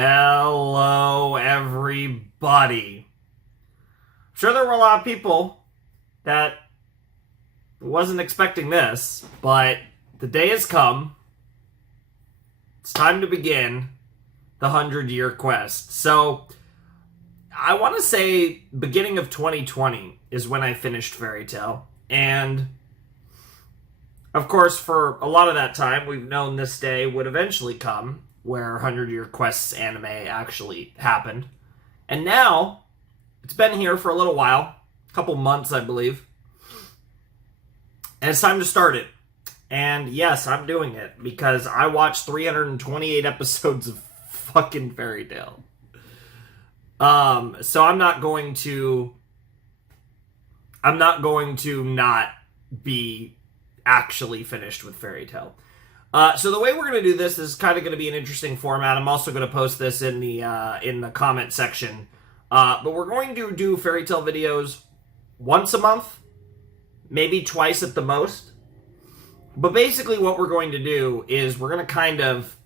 Hello, everybody. I'm sure there were a lot of people that wasn't expecting this, but the day has come. It's time to begin the 100-year quest. So, I want to say beginning of 2020 is when I finished Fairy Tail. And, of course, for a lot of that time, we've known this day would eventually come, where 100-Year Quest's anime actually happened. And now, it's been here for a little while, a couple months, I believe. And it's time to start it. And yes, I'm doing it, because I watched 328 episodes of fucking Fairy Tail. So I'm not going to not be actually finished with Fairy Tail. So the way we're going to do this is kind of going to be an interesting format. I'm also going to post this in the comment section. But we're going to do Fairy Tail videos once a month, maybe twice at the most. But basically what we're going to do is we're going to kind of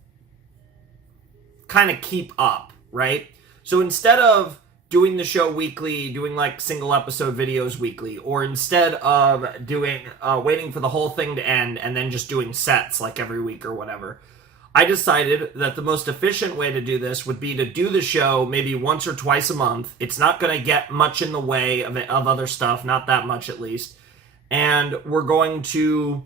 keep up, right? So instead of doing the show weekly, doing like single episode videos weekly, or instead of doing waiting for the whole thing to end and then just doing sets like every week or whatever, I decided that the most efficient way to do this would be to do the show maybe once or twice a month. It's not going to get much in the way of other stuff, not that much at least. And we're going to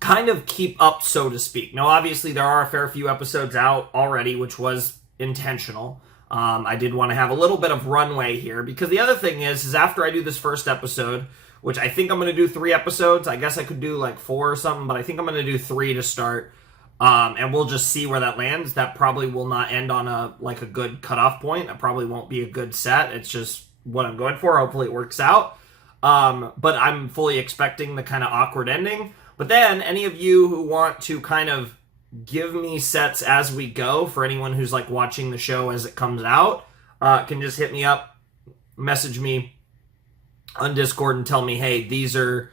kind of keep up, so to speak. Now, obviously, there are a fair few episodes out already, which was intentional. I did want to have a little bit of runway here, because the other thing is after I do this first episode, which I think I'm going to do 3 episodes. I guess I could do like 4 or something, but I think I'm going to do 3 to start. And we'll just see where that lands. That probably will not end on a good cutoff point. That probably won't be a good set. It's just what I'm going for. Hopefully it works out. But I'm fully expecting the kind of awkward ending. But then any of you who want to kind of give me sets as we go, for anyone who's like watching the show as it comes out, can just hit me up, message me on Discord and tell me, hey, these are,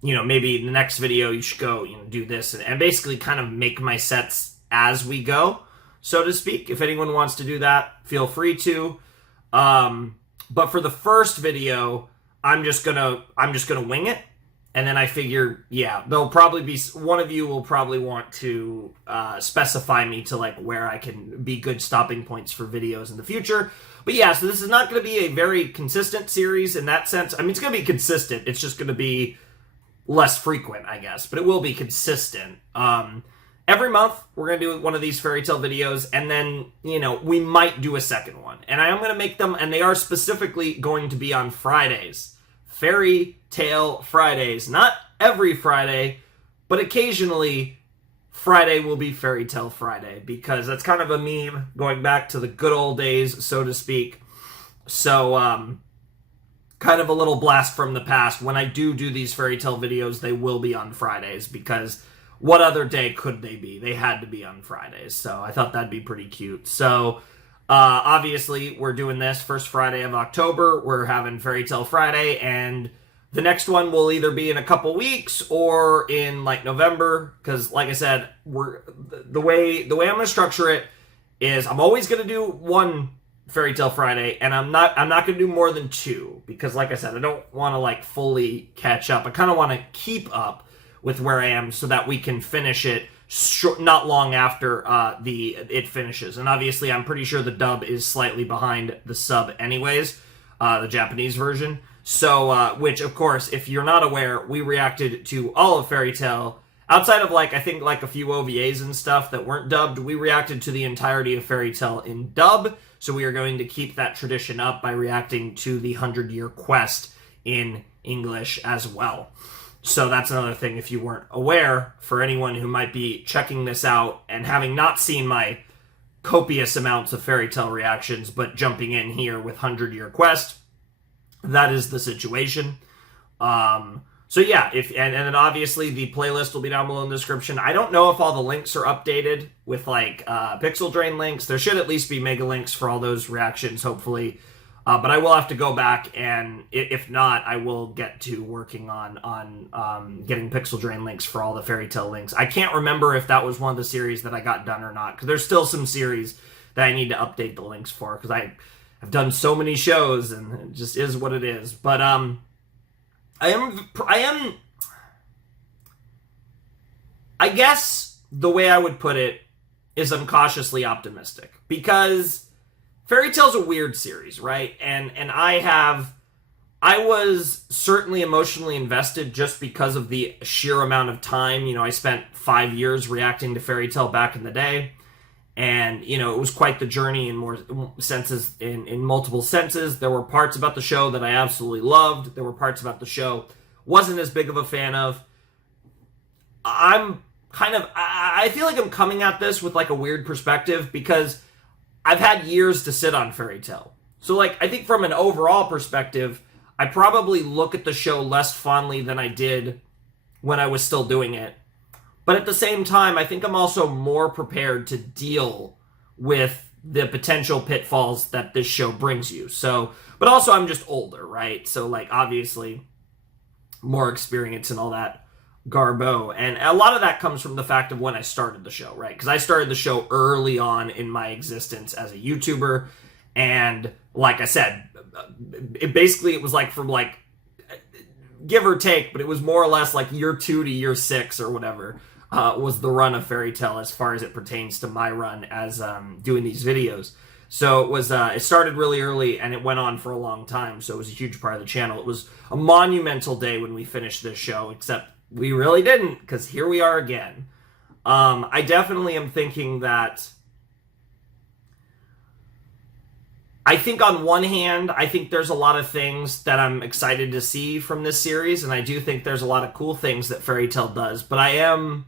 maybe in the next video you should go, do this, and basically kind of make my sets as we go, so to speak. If anyone wants to do that, feel free to. But for the first video, I'm just gonna wing it. And then I figure, there'll probably be one of you will probably want to specify me to like where I can be good stopping points for videos in the future. But yeah, so this is not going to be a very consistent series in that sense. I mean, it's going to be consistent. It's just going to be less frequent, I guess. But it will be consistent. Every month, we're going to do one of these Fairy Tail videos. And then, we might do a second one. And I am going to make them, and they are specifically going to be on Fridays. Fairy Tail Fridays. Not every Friday, but occasionally Friday will be Fairy Tail Friday, because that's kind of a meme going back to the good old days, so to speak. So, kind of a little blast from the past. When I do these Fairy Tail videos, they will be on Fridays, because what other day could they be? They had to be on Fridays, so I thought that'd be pretty cute. So, obviously, we're doing this first Friday of October. We're having Fairy Tail Friday, and the next one will either be in a couple weeks or in like November. Because, like I said, the way I'm going to structure it is I'm always going to do one Fairy Tail Friday, and I'm not going to do more than 2, because, like I said, I don't want to like fully catch up. I kind of want to keep up with where I am so that we can finish it not long after it finishes. And obviously, I'm pretty sure the dub is slightly behind the sub anyways, the Japanese version. So, which, of course, if you're not aware, we reacted to all of Fairy Tail. Outside of, I think a few OVAs and stuff that weren't dubbed, we reacted to the entirety of Fairy Tail in dub. So we are going to keep that tradition up by reacting to the 100-Year Quest in English as well. So that's another thing, if you weren't aware, for anyone who might be checking this out and having not seen my copious amounts of Fairy Tail reactions, but jumping in here with 100-Year Quest, that is the situation. So yeah, and then obviously the playlist will be down below in the description. I don't know if all the links are updated with pixel drain links. There should at least be mega links for all those reactions, hopefully. But I will have to go back, and if not, I will get to working on getting Pixel Drain links for all the Fairy Tail links. I can't remember if that was one of the series that I got done or not, because there's still some series that I need to update the links for, because I've done so many shows, and it just is what it is. But I guess the way I would put it is I'm cautiously optimistic, because Fairy Tail's a weird series, right? And I was certainly emotionally invested just because of the sheer amount of time. You know, I spent 5 years reacting to Fairy Tail back in the day, and you know, it was quite the journey in more senses, in multiple senses. There were parts about the show that I absolutely loved. There were parts about the show wasn't as big of a fan of. I feel like I'm coming at this with like a weird perspective, because I've had years to sit on Fairy Tail. So like, I think from an overall perspective, I probably look at the show less fondly than I did when I was still doing it. But at the same time, I think I'm also more prepared to deal with the potential pitfalls that this show brings you. So, but also I'm just older, right? So like, obviously more experience and all that garbo, and a lot of that comes from the fact of when I started the show, right? Because I started the show early on in my existence as a YouTuber, and like I said, it was like from like, give or take, but it was more or less like year 2 to year 6 or whatever was the run of Fairy Tail as far as it pertains to my run as doing these videos. So it was it started really early, and it went on for a long time, so it was a huge part of the channel. It was a monumental day when we finished this show, except we really didn't, because here we are again. I definitely am thinking that, I think on one hand, I think there's a lot of things that I'm excited to see from this series, and I do think there's a lot of cool things that Fairy Tail does, but I am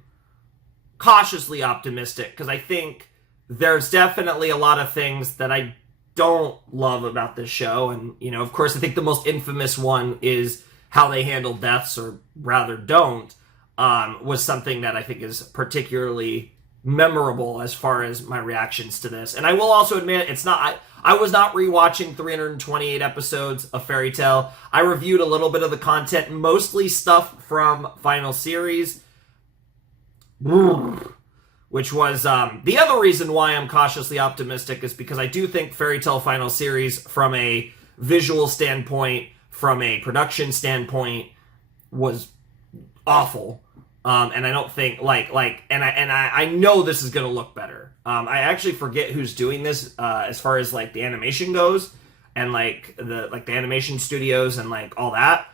cautiously optimistic, because I think there's definitely a lot of things that I don't love about this show, and, you know, of course, I think the most infamous one is how they handle deaths, or rather don't, was something that I think is particularly memorable as far as my reactions to this. And I will also admit, I was not rewatching 328 episodes of Fairy Tail. I reviewed a little bit of the content, mostly stuff from Final Series, which was the other reason why I'm cautiously optimistic, is because I do think Fairy Tail Final Series, from a visual standpoint, from a production standpoint, was awful, and I don't think I know this is gonna look better. I actually forget who's doing this as far as like the animation goes, and like the animation studios and like all that.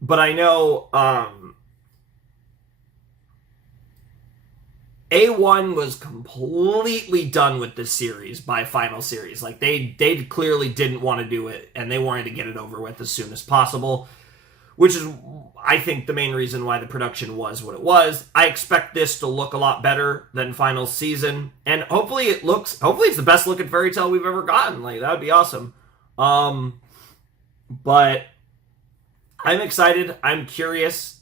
But I know A1 was completely done with this series by Final Series. Like, they clearly didn't want to do it, and they wanted to get it over with as soon as possible, which is, I think, the main reason why the production was what it was. I expect this to look a lot better than Final Season, and hopefully it's the best looking Fairy Tail we've ever gotten. Like, that would be awesome. But I'm excited. I'm curious.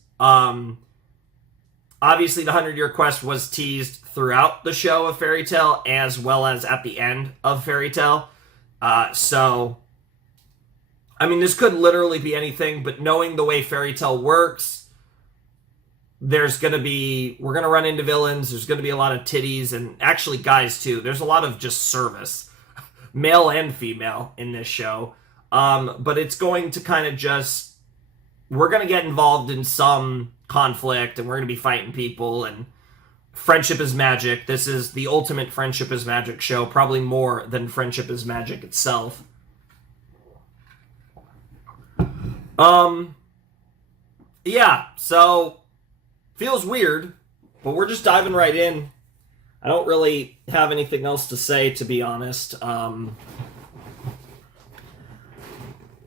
Obviously, the 100-Year Quest was teased throughout the show of Fairy Tail, as well as at the end of Fairy Tail. So, I mean, this could literally be anything, but knowing the way Fairy Tail works, we're going to run into villains, there's going to be a lot of titties, and actually guys, too. There's a lot of just service, male and female, in this show. But it's going to kind of just, we're going to get involved in some conflict, and we're going to be fighting people, and friendship is magic. This is the ultimate friendship is magic show, probably more than friendship is magic itself. Yeah, so feels weird, but we're just diving right in. I don't really have anything else to say, to be honest.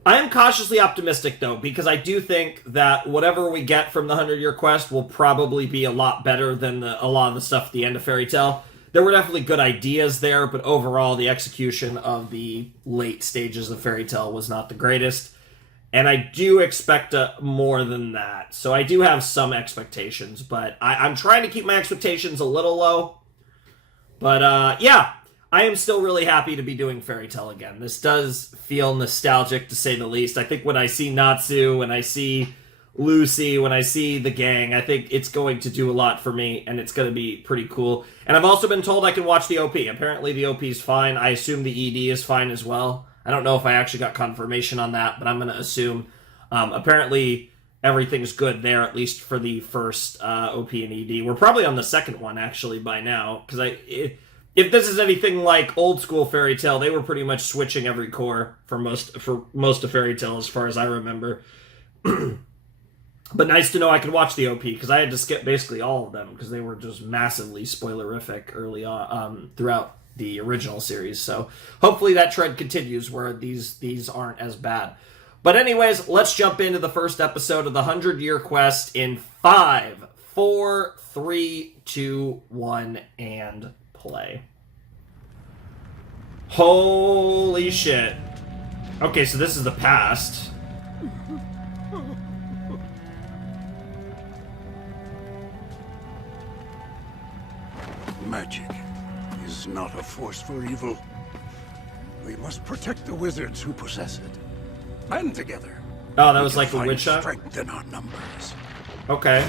I am cautiously optimistic, though, because I do think that whatever we get from the 100-Year Quest will probably be a lot better than a lot of the stuff at the end of Fairy Tail. There were definitely good ideas there, but overall, the execution of the late stages of Fairy Tail was not the greatest. And I do expect more than that. So I do have some expectations, but I'm trying to keep my expectations a little low. But, yeah. I am still really happy to be doing Fairy Tail again. This does feel nostalgic, to say the least. I think when I see Natsu, when I see Lucy, when I see the gang, I think it's going to do a lot for me, and it's going to be pretty cool. And I've also been told I can watch the OP. Apparently the OP is fine. I assume the ED is fine as well. I don't know if I actually got confirmation on that, but I'm going to assume. Apparently everything's good there, at least for the first OP and ED. We're probably on the second one, actually, by now, because if this is anything like old school Fairy Tail, they were pretty much switching every core for most of Fairy Tail, as far as I remember. But nice to know I could watch the OP, because I had to skip basically all of them, because they were just massively spoilerific early on throughout the original series. So hopefully that trend continues, where these aren't as bad. But anyways, let's jump into the first episode of the 100-Year Quest in 5, 4, 3, 2, 1, and play. Holy shit. Okay, so this is the past. Magic is not a force for evil. We must protect the wizards who possess it. Band together. Oh, that was like a witch hunt? Strength in our numbers. Okay.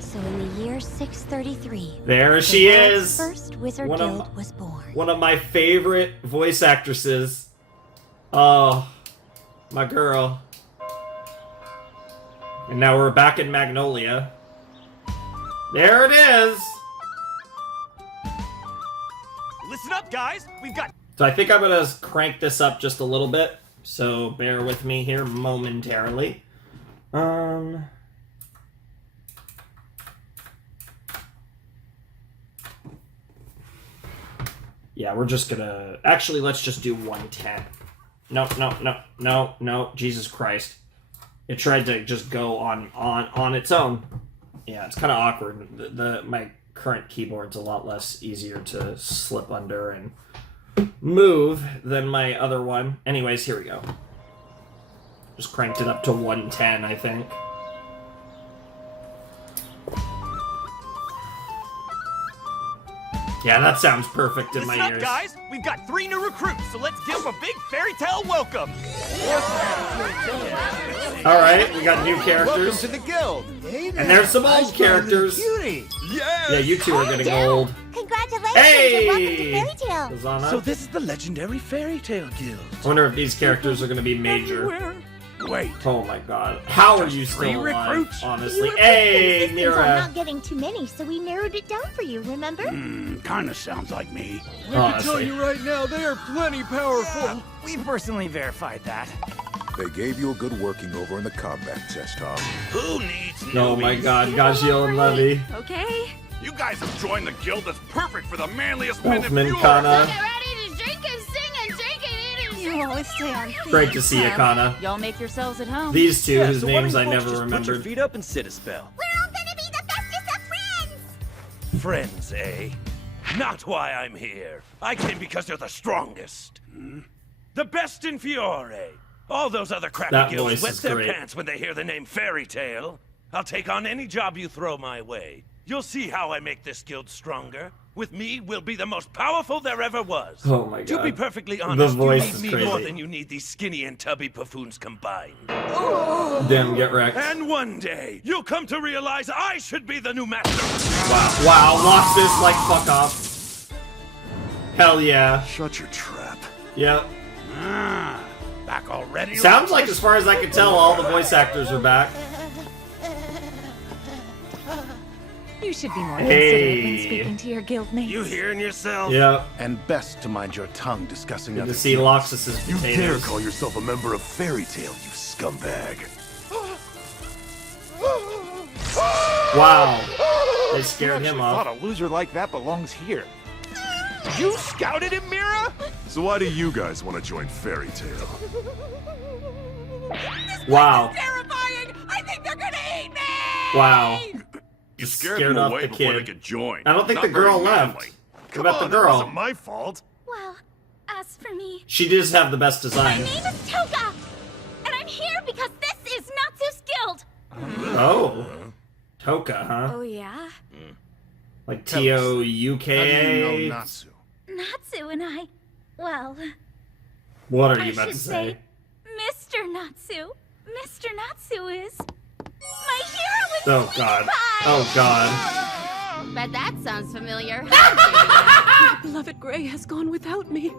So in the year 633, there she is. First wizard guild was born. One of my favorite voice actresses. Oh, my girl. And now we're back in Magnolia. There it is. Listen up, guys. We've got... So I think I'm going to crank this up just a little bit. So bear with me here momentarily. Yeah, we're just going to... Actually, let's just do 110. No. Jesus Christ. It tried to just go on its own. Yeah, it's kind of awkward. My current keyboard's a lot less easier to slip under and move than my other one. Anyways, here we go. Just cranked it up to 110, I think. Yeah, that sounds perfect in my ears. Listen up, guys. We've got 3 new recruits, so let's give them a big Fairy Tail welcome. All right, we got new characters. Welcome to the guild. Hey there. And there's some old characters. Cutie. Yes. Yeah, you two are getting old. Congratulations Hey! and welcome to Fairy Tail. Zana. So this is the legendary Fairy Tale Guild. I wonder if these characters are going to be major. Wait. Oh my god. How are you Three still alive, recruits? honestly? You were Hey, insistent on Mira. not getting too many, so we narrowed it down for you, remember? Kinda sounds like me. I can tell Honestly. you right now, they are plenty powerful. We personally verified that. They gave you a good working over in the combat test, huh? Who needs Oh my newbies? god, Gajiel and Levy. Okay. You guys have joined the guild that's perfect for the manliest men in Wolfman, Fjord. Kana. Get ready to drink and sing and drink and eat and You always stay on theme. Great to see you, Kana. Y'all make yourselves at home. These two, whose so why names I don't you never folks just Put your remembered. feet up and sit a spell. We're all gonna be the bestest of friends! Friends, eh? Not why I'm here. I came because they're the strongest. The best in Fiore. All those other crappy That guilds voice wet is their great. pants when they hear the name Fairy Tale. I'll take on any job you throw my way. You'll see how I make this guild stronger. With me, we'll be the most powerful there ever was. Oh my god. To be perfectly honest, voice you is need me more crazy. than you need these skinny and tubby buffoons combined. Damn, get wrecked. And one day, you'll come to realize I should be the new master. Wow, lost this like fuck off. Hell yeah. Shut your trap. Yep. Back already? Sounds like, as far as I can tell, all the voice actors are back. You should be more Hey. considerate when speaking to your guildmates. You hearing yourself? Yep. And best to mind your tongue discussing Good other to see guilds. Loxus's You dare potatoes. call yourself a member of Fairy Tale, you scumbag. Wow. They scared him Thought off. a loser like that belongs here. You scouted him, Mira? So why do you guys want to join Fairy Tale? Wow. Terrifying! I think they're gonna eat me! Wow. You Scared off the kid. could join. I don't think the girl left. What about the It girl? wasn't my fault. Well, as for me, She does have the best my design. name is Toga! And I'm here because this is Natsu's guild! Oh. Toka, huh? Oh, yeah? Like Tell us, How do you know T-O-U-K? Natsu? Natsu and I... Well... What are you I about should to say? Mr. Natsu. Mr. Natsu is... my hero in Oh sweetie god. pie! Oh god. Bet that sounds familiar. My beloved Gray has gone without me.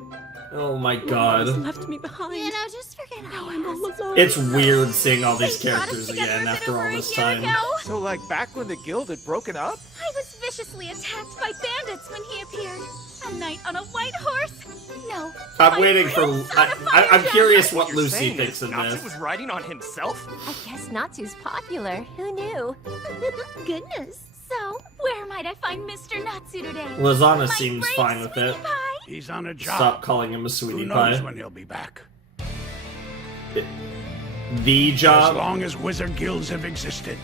Oh my Has god. left me behind. You know, just forget Now I I'm all asked. alone. It's weird seeing all these They brought us characters together again a after little all over a this year time. ago. So, like, back when the guild had broken up? I was viciously attacked by bandits when he appeared. A knight on a white horse. No. I'm white waiting for. prince on a I'm fire curious dragon. what You're Lucy saying thinks this of Natsu this. was riding on himself? I guess Natsu's popular. Who knew? Goodness. So, where might I find Mr. Natsu today? Lasana My seems brave fine with sweetie it. pie? He's on a job. Stop calling him a Who sweetie knows pie. when he'll be back? The As job? long as wizard guilds have existed,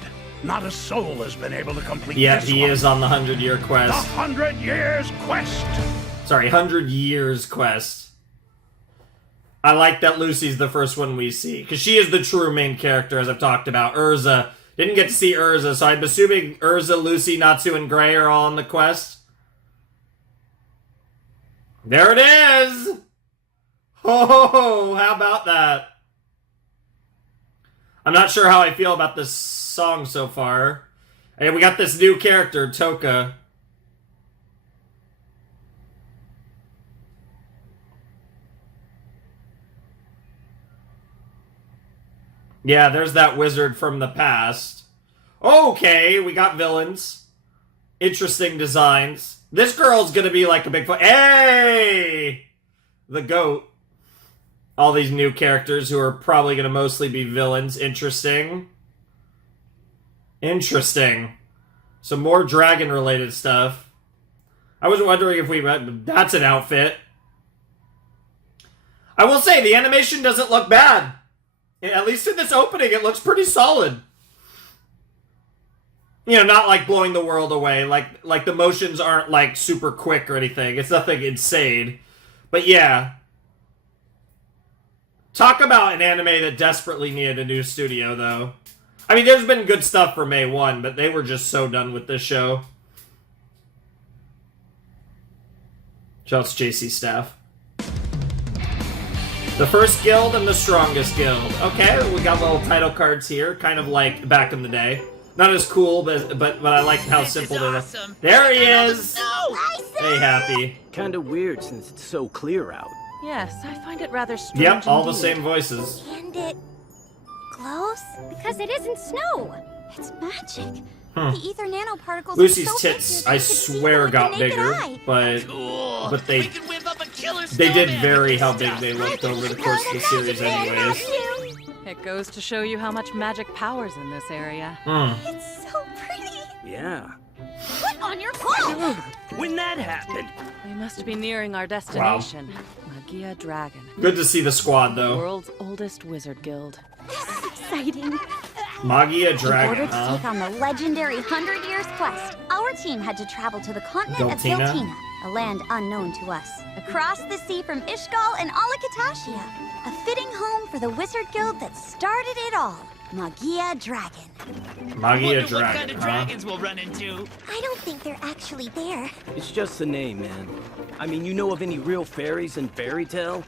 not a soul has been able to complete Yeah, this he one. is on the 100-year The quest. 100 Years Quest. Sorry, 100 Years quest. I like that Lucy's the first one we see, because she is the true main character, as I've talked about. Urza. Didn't get to see Urza, so I'm assuming Urza, Lucy, Natsu, and Gray are all on the quest. There it is! Oh, how about that? I'm not sure how I feel about this song so far. Hey, we got this new character, Toka. Yeah, there's that wizard from the past. Okay, we got villains. Interesting designs. This girl's gonna be like a big Hey! The goat. All these new characters who are probably gonna mostly be villains. Interesting. Interesting. Some more dragon-related stuff. I was wondering if we... That's an outfit. I will say, the animation doesn't look bad. At least in this opening, it looks pretty solid. You know, not like blowing the world away. Like the motions aren't like super quick or anything. It's nothing insane. But yeah. Talk about an anime that desperately needed a new studio, though. I mean, there's been good stuff for May 1, but they were just so done with this show. Shouts JC staff. The first guild and the strongest guild. Okay, we got little title cards here, kind of like back in the day. Not as cool, but I like how simple they look. There he is! Hey, Happy. Kinda weird since it's so clear out. Yes, I find it rather strange. Yep, all the indeed. same voices. And it glows? Because it isn't snow. It's magic. Hmm. The ether nanoparticles Lucy's are so big tits, here that I you could see swear, them with got the naked bigger, eye. but they did vary how big they looked over the course of the series anyways. It goes to show you how much magic powers in this area. Hmm. It's so pretty. Yeah. Put on your clothes! When that happened, We must be nearing our destination. Magia Dragon. Good to see the squad, The though. world's oldest wizard guild. This is exciting. Magia In Dragon, order to huh? take on the legendary 100 Years quest, our team had to travel to the continent of Giltina? Giltina, a land unknown to us. Across the sea from Ishgal and Alikatashia, a fitting home for the wizard guild that started it all, Magia Dragon. Magia Dragon, huh? we'll run into. I don't think they're actually there. it's just the name, man. I mean, you know of any real fairies in Fairy Tale?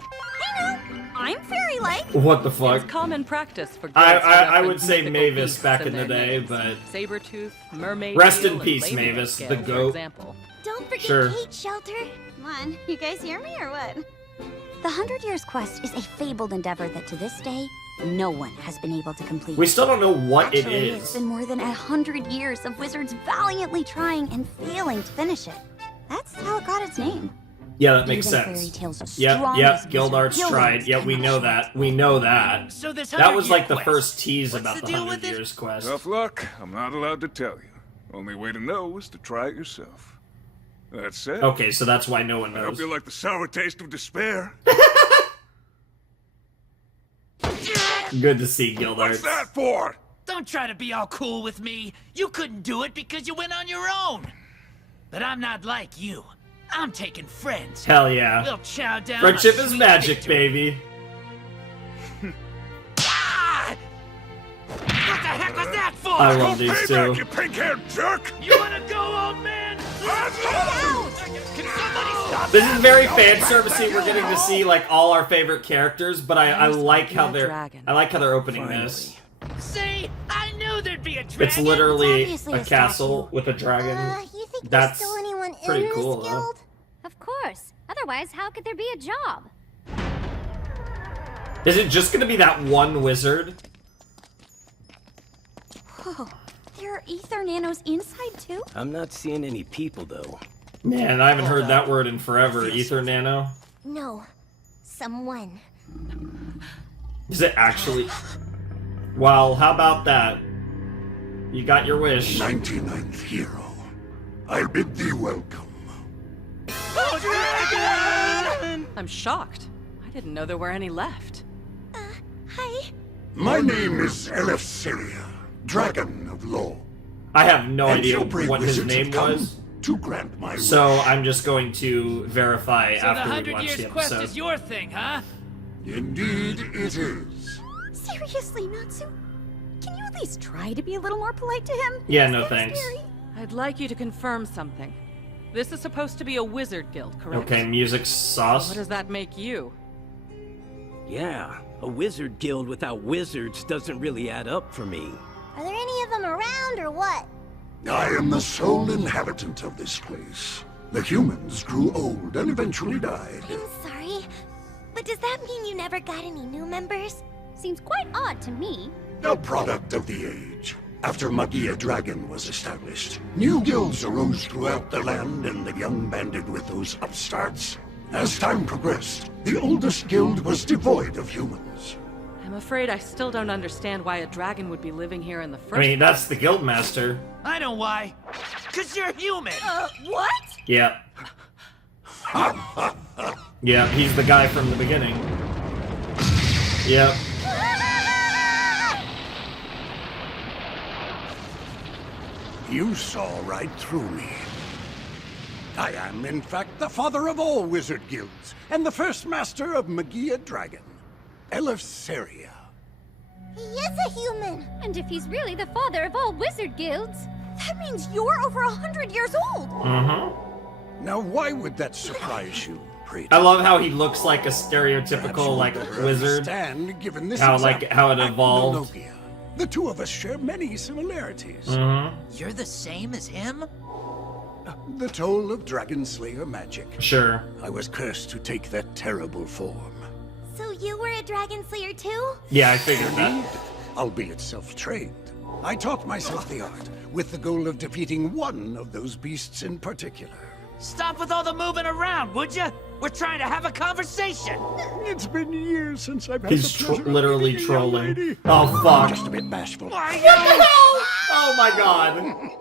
I know, I'm fairy-like. What the It's fuck? common practice for I guilds to would reference say mythical Mavis beasts back in their the day, names. but Sabretooth, mermaid Rest eel, in and peace, ladybug Mavis, scale, the for goat. example. Don't forget Sure. Kate Shelter. Come on, you guys hear me or what? The 100 Years quest is a fabled endeavor that to this day, no one has been able to complete. we still don't know what it Actually, it's is. been more than 100 years of wizards valiantly trying and failing to finish it. That's how it got its name. Yeah, that makes Even Fairy sense. Tale's Yep, strongest Guild wizard, Arts tried. Gilligan's Yep, we know cannot that. We know that. So this That was 100-year like the quest. first tease What's about the the deal 100 with it? Years quest. Tough luck. I'm not allowed to tell you. Only way to know is to try it yourself. That said, Okay, so that's why no one I hope knows. you like the sour taste of despair. Good to see Guild What's Arts. that for? Don't try to be all cool with me. You couldn't do it because you went on your own. But I'm not like you. I'm taking friends. Hell yeah. We'll chow down. Friendship a is sweet magic, victory. baby. Ah! What the heck was was that for? I love these Payback, two. you pink-haired jerk! You wanna go, old man? Can somebody stop This that? is very fan servicey. We're getting to see like all our favorite characters, but I like how they're opening this. See, I knew there'd be a dragon. It's literally obviously a a castle statue. with a dragon. You think That's there's still anyone pretty in cool, this though. guild? Of course. Otherwise, how could there be a job? Is it just gonna be that one wizard? Whoa, there are ether nanos inside too? I'm not seeing any people, though. Man, I haven't heard that word in forever. Ether nano. No, someone. Is it actually? Well, how about that? You got your wish. 99th hero, I bid thee welcome. I'm shocked. I didn't know there were any left. Hi. My name is Eleftheria, Dragon of Law. I have no And idea your brave what his wizards name have come was, to grant my so wish. I'm just going to verify So the after we 100 watch Years the Quest episode. is your thing, huh? Indeed it is. Seriously, Natsu? Can you at least try to be a little more polite to him? Yeah, He's no kinda thanks. scary. I'd like you to confirm something. This is supposed to be a wizard guild, correct? Okay, music What sauce. does that make you? Yeah, a wizard guild without wizards doesn't really add up for me. Are there any of them around or what? I am the sole inhabitant of this place. The humans grew old and eventually died. I'm sorry, but does that mean you never got any new members? Seems quite odd to me. A product of the age. After Magia Dragon was established, new guilds arose throughout the land and the young banded with those upstarts. As time progressed, the oldest guild was devoid of humans. I'm afraid I still don't understand why a dragon would be living here in the first I mean, that's the guild master. I know why. 'Cause you're human. What? Yeah. Yeah, he's the guy from the beginning. Yep. You saw right through me. I am, in fact, the father of all wizard guilds, and the first master of Magia Dragon, Eleftheria. He is a human. And if he's really the father of all wizard guilds, That means you're over 100 years old. Mm-hmm. Now, why would that surprise you, Preet? I love how he looks like a stereotypical, like, wizard. Given this How, like, example, how it evolved. Acnologia. The two of us share many similarities. Mm-hmm. You're the same as him? The toll of Dragon Slayer magic. Sure. I was cursed to take that terrible form. So you were a dragon slayer too? Yeah, I figured that. Albeit self-trained. I taught myself the art, with the goal of defeating one of those beasts in particular. Stop with all the moving around, would you? We're trying to have a conversation. It's been years since I've had He's the pleasure of literally meeting a young trolling. lady. Oh, fuck. Just a bit bashful. Why, Oh my god.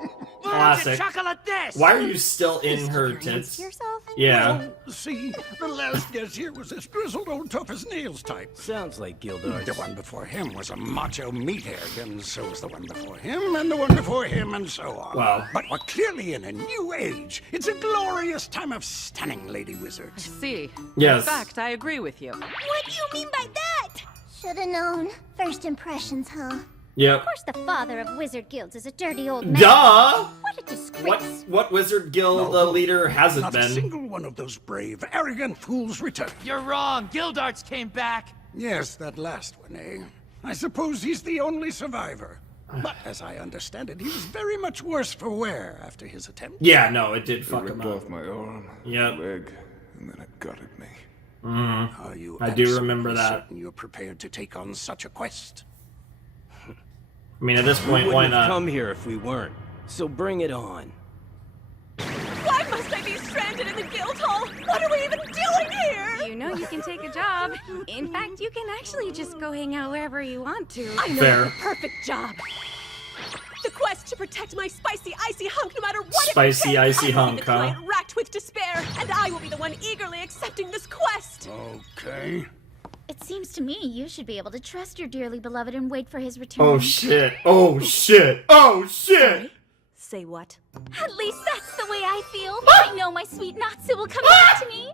Classic. chocolate this? Why are you still in her Against tits? yourself? Yeah. See, the last guest here was this grizzled old tough as nails type. Sounds like Gildarts. The one before him was a macho meathead, and so was the one before him, and the one before him, and so on. Wow. But we're clearly in a new age. It's a glorious time of stunning lady wizards. See. Yes. In fact, I agree with you. What do you mean by that? Should've known. First impressions, huh? Yep. of course the father of wizard guilds is a dirty old man. Duh! What a disgrace. What Wizard Guild leader hasn't Not a been? single one of those brave, arrogant fools returned. You're wrong. Gildarts came back. Yes, that last one, eh? I suppose he's the only survivor. But as I understand it, he was very much worse for wear after his attempt. Yeah, no, it did It fuck him ripped up. off my arm, Yep. leg, and then it gutted me. Are you I do absolutely remember that. certain you're prepared to take on such a quest? I mean, at this We point, why wouldn't have not? come here if we weren't. So bring it on. Why must I be stranded in the guild hall? What are we even doing here? You know you can take a job. In fact, you can actually just go hang out wherever you want to. I know Fair. the perfect job. The quest to protect my spicy, icy hunk no matter what Spicy, it takes. icy I will hunk, be the huh? client racked with despair, and I will be the one eagerly accepting this quest. Okay. It seems to me you should be able to trust your dearly beloved and wait for his return. Oh shit. Oh shit. Oh shit. Say what? At least that's the way I feel. I know my sweet Natsu will come back to me.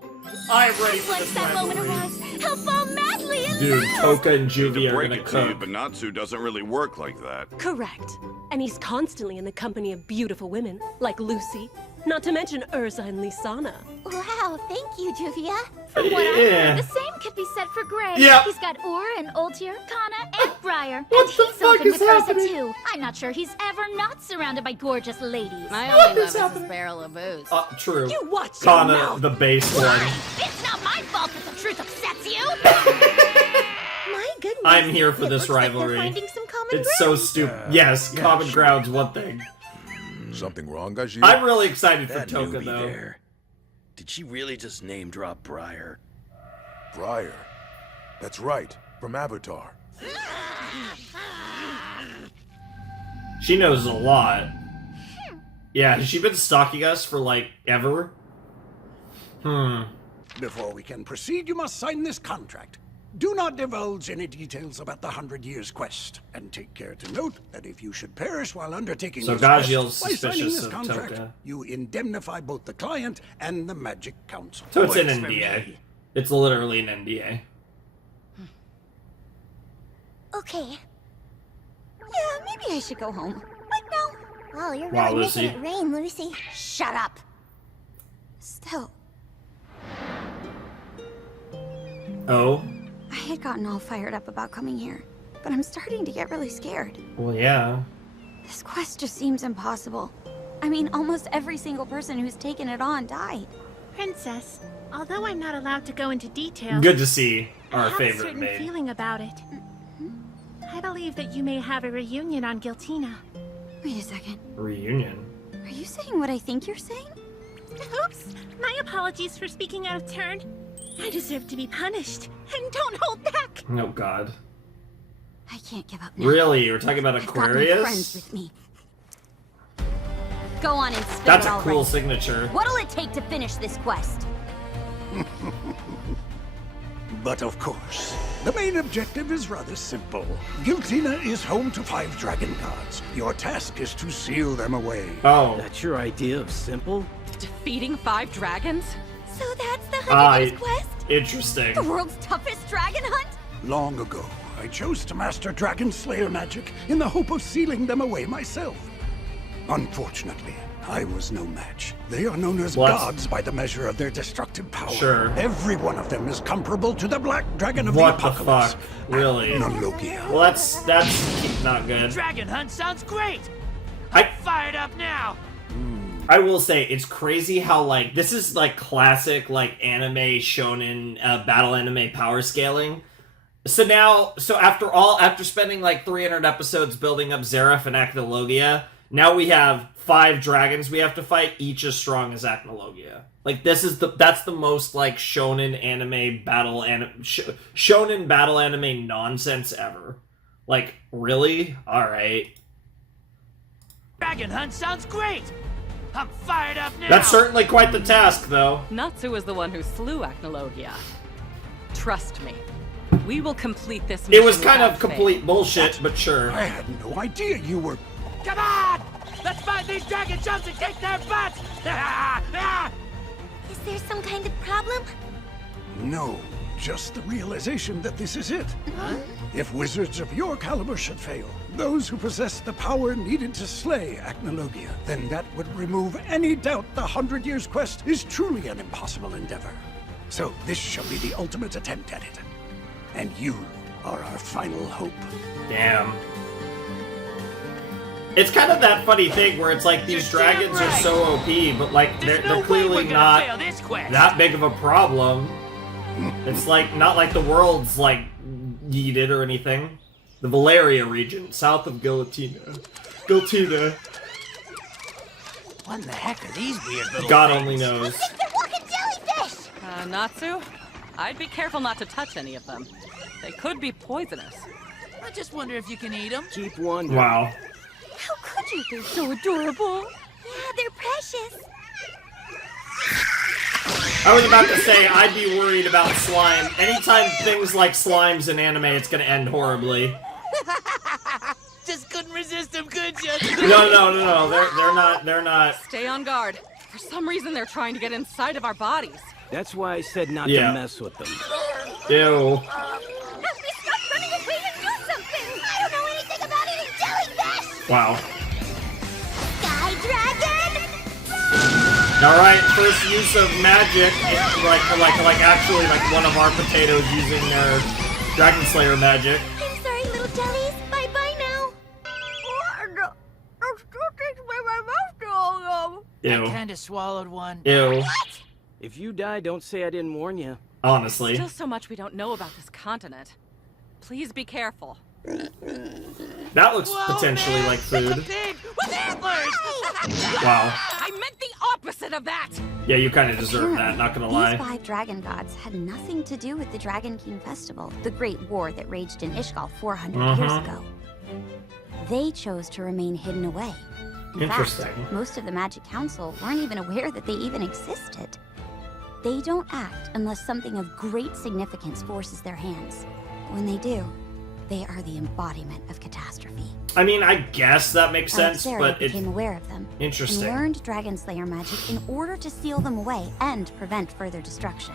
I'm ready for Once this that moment rivalry. arrives, he'll fall madly in Dude, Toka and Hate to Juvie are break gonna it to you, cook. but Natsu doesn't really work like that. Correct. And he's constantly in the company of beautiful women, like Lucy. Not to mention Urza and Lisana. Wow, thank you, Juvia. From what I Yeah. heard, the same could be said for Gray. Yep. He's got Ur and Ultir, Kana, and Briar. What And the he's fuck often is with Urza happening? too. I'm not sure he's ever not surrounded by gorgeous ladies. My What only is love is happening? this barrel of booze. True. You watch your Kana, mouth. the base one. It's not my fault that the truth upsets you. My goodness. I'm here for It this looks like rivalry. we're finding some common It's so ground. stupid. Yes, yeah, common sure. ground's one thing. Something wrong, Gaji? I'm really excited for That Toka, newbie though. there. Did she really just name drop Briar? Briar. That's right, from Avatar. She knows a lot. Yeah, has she been stalking us for, like, ever? Before we can proceed, you must sign this contract. Do not divulge any details about the 100 Years quest, and take care to note that if you should perish while undertaking So this quest, Gajiel's by signing suspicious this of contract, Toka. you indemnify both the client and the Magic Council. So it's an Works for NDA. me. It's literally an NDA. Okay. Yeah, maybe I should go home. But no. Wow, you're Wow, really Lucy. making it rain, Lucy. Shut up. Still, Oh? I had gotten all fired up about coming here, but I'm starting to get really scared. Well, yeah. This quest just seems impossible. I mean, almost every single person who's taken it on died. Princess, although I'm not allowed to go into details, Good to see I our have a favorite certain maid. feeling about it. I believe that you may have a reunion on Giltina. Wait a second. Reunion. Are you saying what I think you're saying? Oops! My apologies for speaking out of turn. I deserve to be punished, and don't hold back! Oh, God. I can't give up now. Really? You're talking about I've got my friends Aquarius? with me. Go on and spit That's it a all cool right. signature. What'll it take to finish this quest? But of course, the main objective is rather simple. Giltina is home to 5 dragon gods. Your task is to seal them away. Oh. That's your idea of simple? Defeating 5 dragons? So that's the 100 Years quest? Interesting. The world's toughest dragon hunt? Long ago, I chose to master Dragon Slayer magic in the hope of sealing them away myself. Unfortunately, I was no match. They are known as What? gods by the measure of their destructive power. Sure. Every one of them is comparable to the Black Dragon of What the the Apocalypse. fuck? Really? Agnologia. Well, that's not good. Dragon hunt sounds great. I Fired up now. I will say it's crazy how like this is like classic like anime shonen battle anime power scaling. So after spending like 300 episodes building up Zeref and Acnologia, now we have 5 dragons we have to fight, each as strong as Acnologia. Like that's the most like shonen battle anime nonsense ever. Like really? All right. Dragon hunt sounds great. I'm fired up now. That's certainly quite the task, though. Natsu is the one who slew Acnologia. Trust me. We will complete this It mission was kind of without fail. complete bullshit, but sure. I had no idea you were... Come on! Let's find these dragon chumps and kick their butts! Ah, ah! Is there some kind of problem? No, just the realization that this is it. If wizards of your caliber should fail, those who possess the power needed to slay Acnologia, then that would remove any doubt the 100 Years quest is truly an impossible endeavor. So this shall be the ultimate attempt at it. And you are our final hope. Damn. It's kind of that funny thing where it's like these dragons are so OP, but like they're clearly not that big of a problem. It's like not like the world's like yeeted or anything. The Valeria region, south of Giltina. Giltina. What in the heck are these weird little God things? only knows. They're walking jellyfish! Natsu? I'd be careful not to touch any of them. They could be poisonous. I just wonder if you can eat them. Keep wondering. Wow. How could you? They're so adorable. Yeah, they're precious. I was about to say, I'd be worried about slime. Anytime things like slimes in anime, it's gonna end horribly. Just couldn't resist them, could you? No. They're not. Stay on guard. For some reason, they're trying to get inside of our bodies. That's why I said not Yeah. to mess with them. Ew. Wow. Sky Dragon! All right, first use of magic, like actually like one of our potatoes using their Dragon Slayer magic. I'm sorry, little jellies. Bye-bye now. Ew. I kinda swallowed one. Ew. If you die, don't say I didn't warn you. Honestly. Still so much we don't know about this continent. Please be careful. That looks potentially like food. Pig with antlers! Wow. I meant the opposite of that! Yeah, you kind of deserve that, not gonna lie. These 5 dragon gods had nothing to do with the Dragon King Festival, the great war that raged in Ishgal 400 years ago. They chose to remain hidden away. In Interesting. fact, most of the Magic Council weren't even aware that they even existed. They don't act unless something of great significance forces their hands. When they do, they are the embodiment of catastrophe. I mean, I guess that makes sense, Sarah but it became aware of them interesting. and learned Dragon Slayer magic in order to seal them away and prevent further destruction.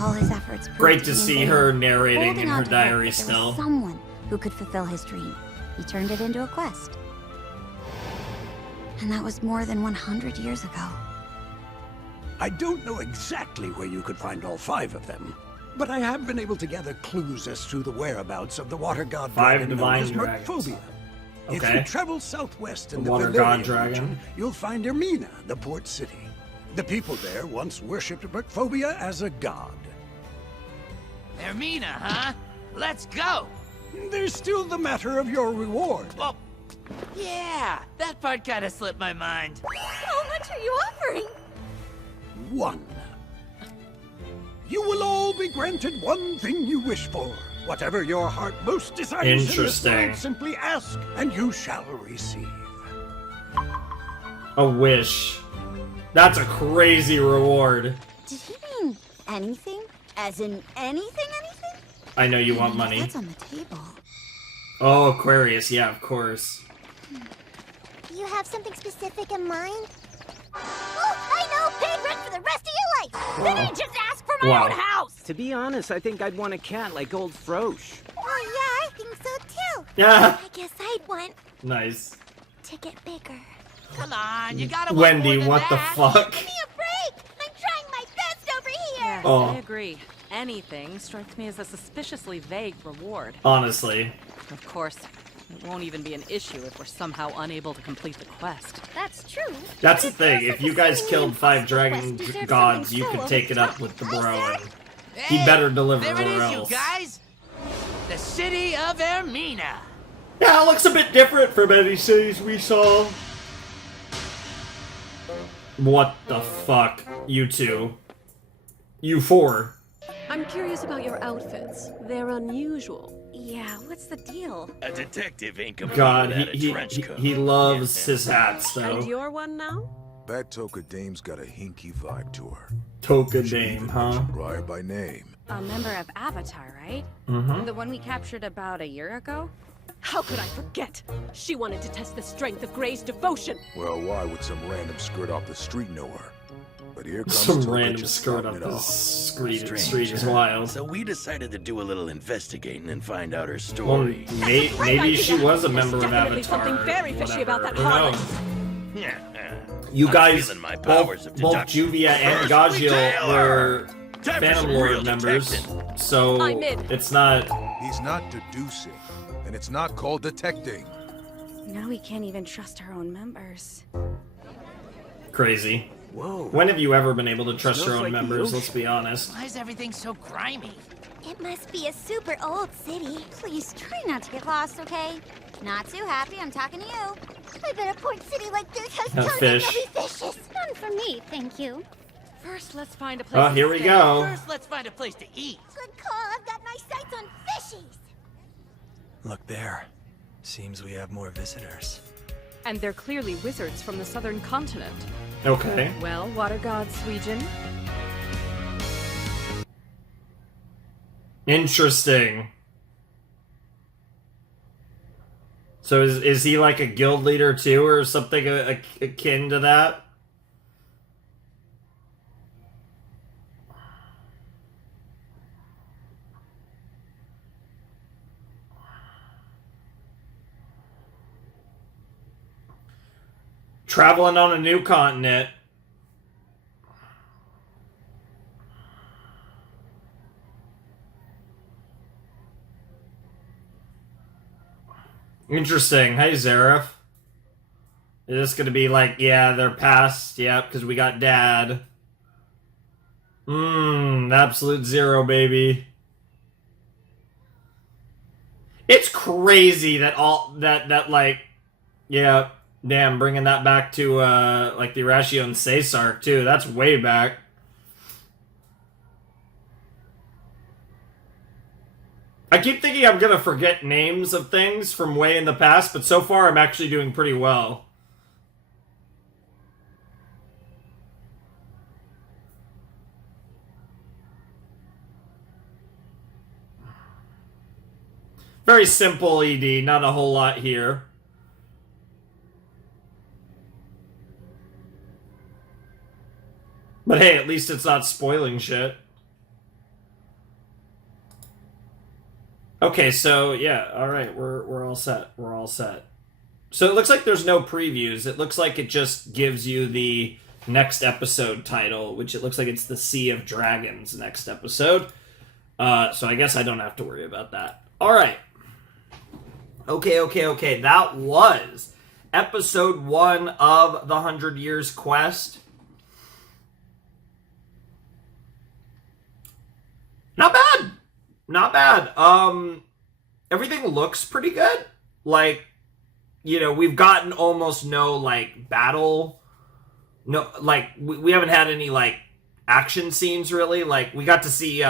All his efforts proved Great to to be in see vain. her narrating Holding in on her to diary hope that there still. was someone who could fulfill his dream. He turned it into a quest. And that was more than 100 years ago. I don't know exactly where you could find all 5 of them, but I have been able to gather clues as to the whereabouts of the water god 5 dragon known divine as dragons. Merkphobia. If Okay. you travel southwest in The the water Valyrian god dragon. region, you'll find Ermina, the port city. The people there once worshipped Merkphobia as a god. Ermina, huh? Let's go! There's still the matter of your reward. Well, yeah, that part kinda slipped my mind. How much are you offering? 1. You will all be granted one thing you wish for. Whatever your heart most desires in this Interesting. world, simply ask, and you shall receive. A wish. That's a crazy reward. Did he mean anything? As in anything? I know you want money. That's on the table. Oh, Aquarius, yeah, of course. You have something specific in mind? Oh, I know! Paid rent for the rest of your life! Wow. Then I just ask for my Wow. own house! To be honest, I think I'd want a cat like old Frosh. Oh yeah, I think so too. Yeah. I guess I'd want Nice. to get bigger. Come on, you gotta Wendy, want more what than the that. fuck? Give me a break! I'm trying my best over here! Yes, Oh. I agree. Anything strikes me as a suspiciously vague reward. Honestly. Of course, it won't even be an issue if we're somehow unable to complete the quest. That's true. That's the thing. If you guys killed 5 dragon gods, you could take it up with the bro, and he better deliver There it or is, else. you guys! The city of Ermina! Yeah, it looks a bit different from any cities we saw. What the fuck? You two. You 4. I'm curious about your outfits. They're unusual. Yeah, what's the deal? A detective ain't complete God, without a he trench coat. he loves his hats, And though. you're one now? That Toka dame's got a hinky vibe to her. Toka She Dame, even huh? mentioned Briar by name. A member of Avatar, right? Mhm. The one we captured about a year ago? How could I forget? She wanted to test the strength of Gray's devotion. Well, why would some random skirt off the street know her? But here comes Some Toka random just skirt spouting up it the off. street Strange, is huh? wild. So we decided to do a little investigating and find out her Well, story. maybe she was a member of definitely Avatar. something very fishy about whatever. that Who harlot. knows? Yeah. You I'm guys, feeling my both powers of Juvia deduction. and First, we Gajiel tail were Time for Phantom some Lord real members, detecting. so I'm in. it's not He's not deducing, and it's not called detecting. Now we can't even trust our own members. crazy. Whoa. When have you ever been able to trust your Smells own like the members? ocean. Let's be honest. Why is everything so grimy? It must be a super old city. Please try not to get lost, okay? Not too happy, I'm talking to you. I bet a port city like this has A tons fish. of lovely fishes. None for me, thank you. First, let's find a place Oh, to here we stay. go. First, let's find a place to eat. Good call, I've got my sights on fishies. Look there. Seems we have more visitors. And they're clearly wizards from the southern continent. Okay. Well, water god Suijin, Interesting. So is he like a guild leader too, or something akin to that? Traveling on a new continent. Interesting. Hey, Zareth. Is this going to be like, yeah, they're past, yep, because we got Dad. Absolute zero, baby. It's crazy that like, yeah, damn, bringing that back to, like, the Ratio and Cesark, too. That's way back. I keep thinking I'm going to forget names of things from way in the past, but so far I'm actually doing pretty well. Very simple ED, not a whole lot here. But hey, at least it's not spoiling shit. Okay, so yeah, alright, we're all set. We're all set. So it looks like there's no previews. It looks like it just gives you the next episode title, which it looks like it's the Sea of Dragons next episode. So I guess I don't have to worry about that. Alright. Okay. That was episode 1 of the 100 Years Quest. Not bad. Not bad. Everything looks pretty good. Like, you know, we've gotten almost no, like, battle. No, like, we haven't had any, like, action scenes, really. Like, we got to see,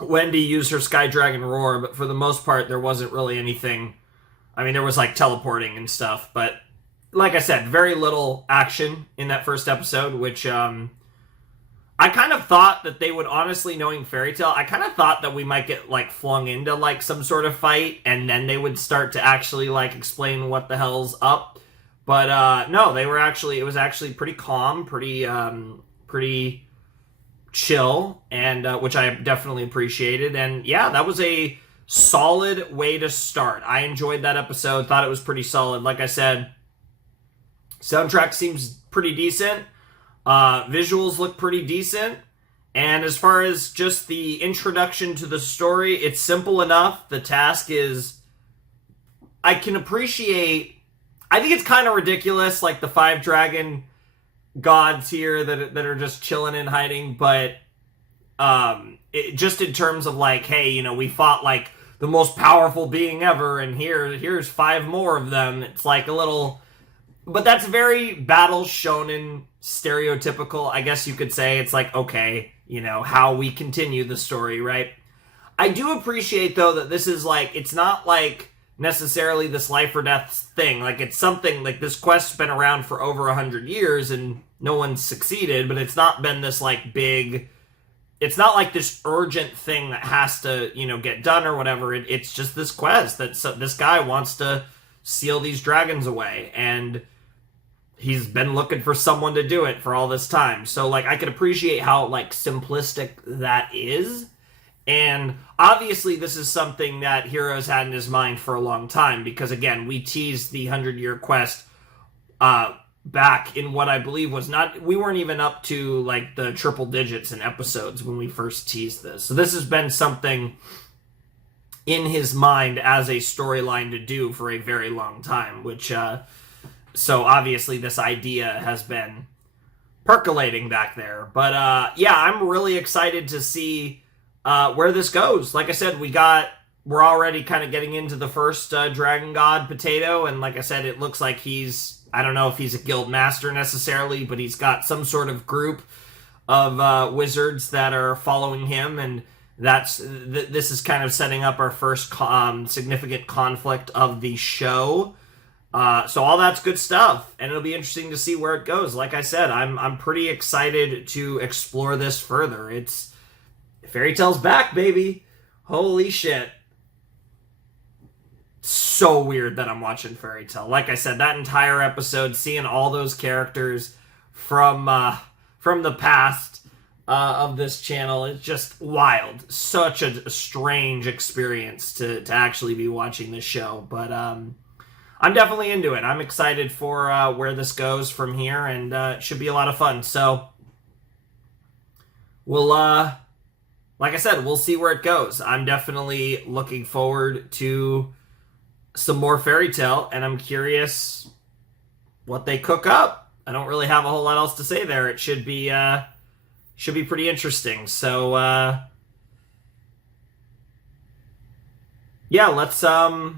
Wendy use her Sky Dragon Roar, but for the most part, there wasn't really anything. I mean, there was, like, teleporting and stuff, but, like I said, very little action in that first episode, which, I kind of thought that they would, honestly, knowing Fairy Tail, I kind of thought that we might get, like, flung into, like, some sort of fight, and then they would start to actually, like, explain what the hell's up. But, no, they were actually, it was actually pretty calm, pretty chill, and, which I definitely appreciated. And, yeah, that was a solid way to start. I enjoyed that episode, thought it was pretty solid. Like I said, soundtrack seems pretty decent. Visuals look pretty decent, and as far as just the introduction to the story, it's simple enough. The task is, I can appreciate, I think it's kind of ridiculous, like the 5 dragon gods here that are just chilling and hiding, but just in terms of like, hey, you know, we fought like the most powerful being ever, and here's 5 more of them. It's like a little, but that's very battle shonen stereotypical, I guess you could say. It's like, okay, you know, how we continue the story, right? I do appreciate, though, that this is like, it's not like necessarily this life or death thing. Like, it's something, like, this quest's been around for over 100 years and no one's succeeded, but it's not been this, like, big, it's not like this urgent thing that has to, you know, get done or whatever. It's just this quest that this guy wants to seal these dragons away, and he's been looking for someone to do it for all this time. So, like, I could appreciate how, like, simplistic that is. And obviously this is something that Heroes had in his mind for a long time, because, again, we teased the 100-year quest back in what I believe was not, we weren't even up to, like, the triple digits in episodes when we first teased this. So this has been something in his mind as a storyline to do for a very long time, which, so obviously this idea has been percolating back there. But yeah, I'm really excited to see where this goes. Like I said, we're already kind of getting into the first Dragon God Potato, and like I said, it looks like I don't know if he's a guild master necessarily, but he's got some sort of group of wizards that are following him, and this is kind of setting up our first significant conflict of the show. So all that's good stuff, and it'll be interesting to see where it goes. Like I said, I'm pretty excited to explore this further. It's Fairy Tail's back, baby. Holy shit. So weird that I'm watching Fairy Tail. Like I said, that entire episode, seeing all those characters from the past of this channel, it's just wild. Such a strange experience to actually be watching this show, but I'm definitely into it. I'm excited for where this goes from here, and it should be a lot of fun. So we'll, like I said, we'll see where it goes. I'm definitely looking forward to some more Fairy Tail, and I'm curious what they cook up. I don't really have a whole lot else to say there. It should be pretty interesting. So yeah, let's I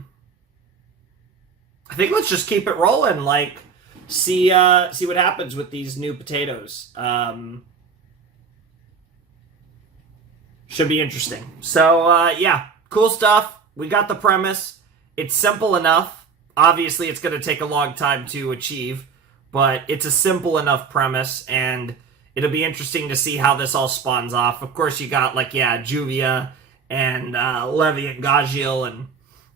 think let's just keep it rolling. Like, see what happens with these new potatoes. Should be interesting. So yeah, cool stuff. We got the premise. It's simple enough. Obviously, it's going to take a long time to achieve, but it's a simple enough premise, and it'll be interesting to see how this all spawns off. Of course, you got, like, yeah, Juvia and Levi and Gajiel, and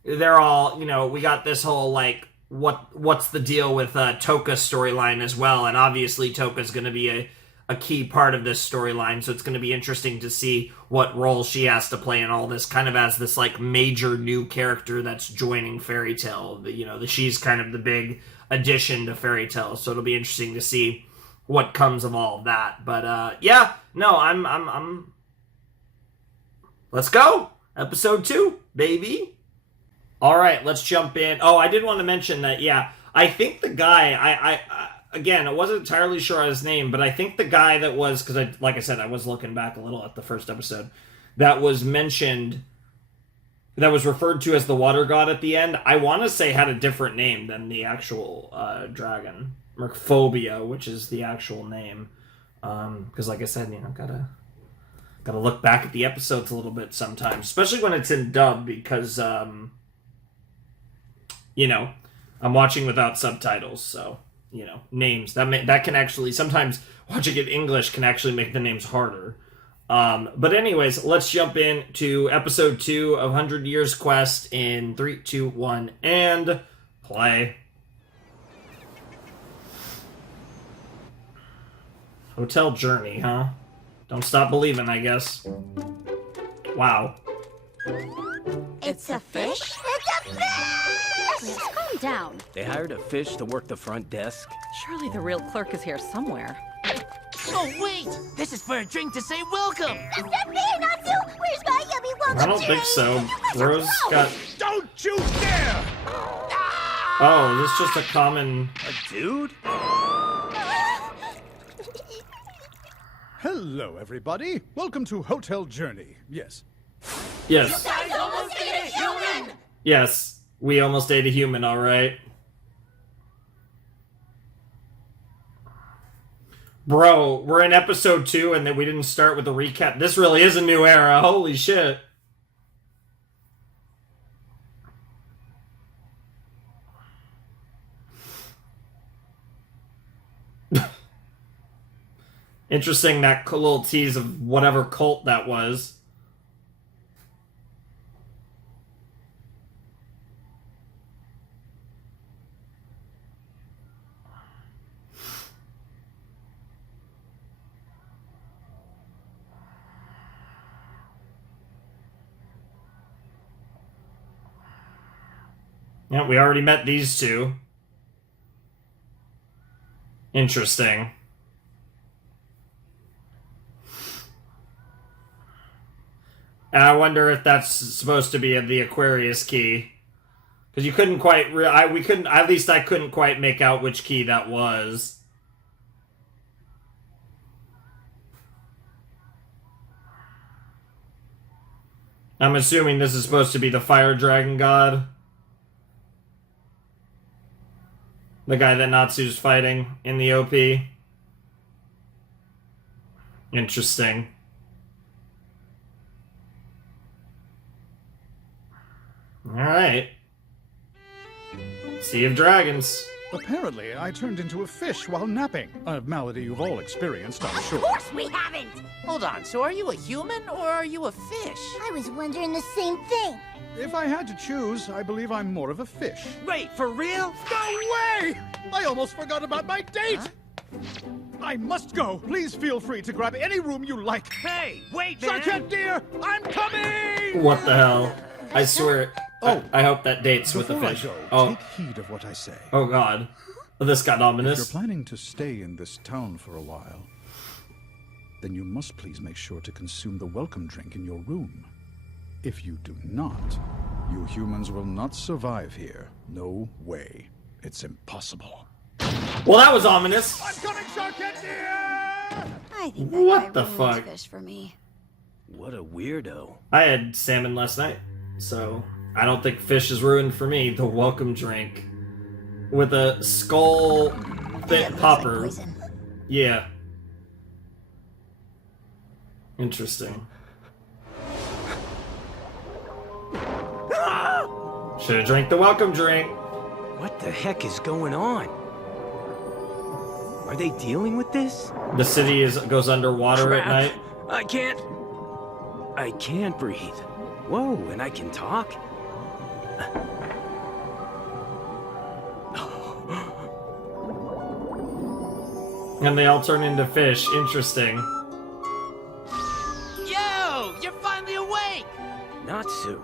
they're all, you know, we got this whole, like, what's the deal with Toka's storyline as well, and obviously Toka's going to be a key part of this storyline, so it's going to be interesting to see what role she has to play in all this, kind of as this, like, major new character that's joining Fairy Tail. You know, she's kind of the big addition to Fairy Tail, so it'll be interesting to see what comes of all of that. But, yeah, no, I'm let's go! Episode 2, baby! Alright, let's jump in. Oh, I did want to mention that, yeah, I think the guy, again, I wasn't entirely sure on his name, but I think the guy that was, because like I said, I was looking back a little at the first episode, that was mentioned, that was referred to as the water god at the end, I want to say had a different name than the actual dragon. Merphobia, which is the actual name. Because like I said, you know, gotta look back at the episodes a little bit sometimes, especially when it's in dub, because, you know, I'm watching without subtitles, so... You know, names that can actually sometimes watching it in English can actually make the names harder. But anyways, let's jump into episode 2 of 100 Years Quest in 3, 2, 1, and play. Hotel Journey, huh? Don't stop believing, I guess. Wow. It's a fish? It's a fish! Calm down. They hired a fish to work the front desk? Surely the real clerk is here somewhere. Oh, wait! This is for a drink to say welcome! Mr. Natsu, where's my yummy welcome I don't think so. Rose got... Don't you dare! Oh, is this just a common... A dude? Hello, everybody. Welcome to Hotel Journey. Yes. Yes. You guys almost ate a human! Yes, we almost ate a human, alright. Bro, we're in episode 2 and then we didn't start with a recap. This really is a new era. Holy shit. Interesting, that little tease of whatever cult that was. Yeah, we already met these two. Interesting. And I wonder if that's supposed to be the Aquarius key. Because you couldn't quite... we couldn't... At least I couldn't quite make out which key that was. I'm assuming this is supposed to be the Fire Dragon God. The guy that Natsu's fighting in the OP. Interesting. Alright. Sea of Dragons. Apparently, I turned into a fish while napping. A malady you've all experienced, I'm sure. Of course we haven't! Hold on, so are you a human or are you a fish? I was wondering the same thing. If I had to choose, I believe I'm more of a fish. Wait, for real? No way! I almost forgot about my date! Huh? I must go. Please feel free to grab any room you like. Hey, wait, man! Sarkett, dear! I'm coming! What the hell? I swear... Oh, I hope that dates with the before fish. I go, Oh. take heed of what I say. Oh god. This got If you're ominous. planning to stay in this town for a while, then you must please make sure to consume the welcome drink in your room. If you do not, you humans will not survive here. No way. It's impossible. Well, that was ominous. I'm coming, Sharkette dear! I think that What guy the ruins fuck? fish for me. What a weirdo. I had salmon last night, so I don't think fish is ruined for me. The welcome drink with a skull fit popper. Yeah. Interesting. Should have drank the welcome drink. What the heck is going on? Are they dealing with this? The city goes underwater Crap. at night. I can't breathe. Whoa, and I can talk? And they all turn into fish. Interesting. Yo, you're finally awake! Natsu.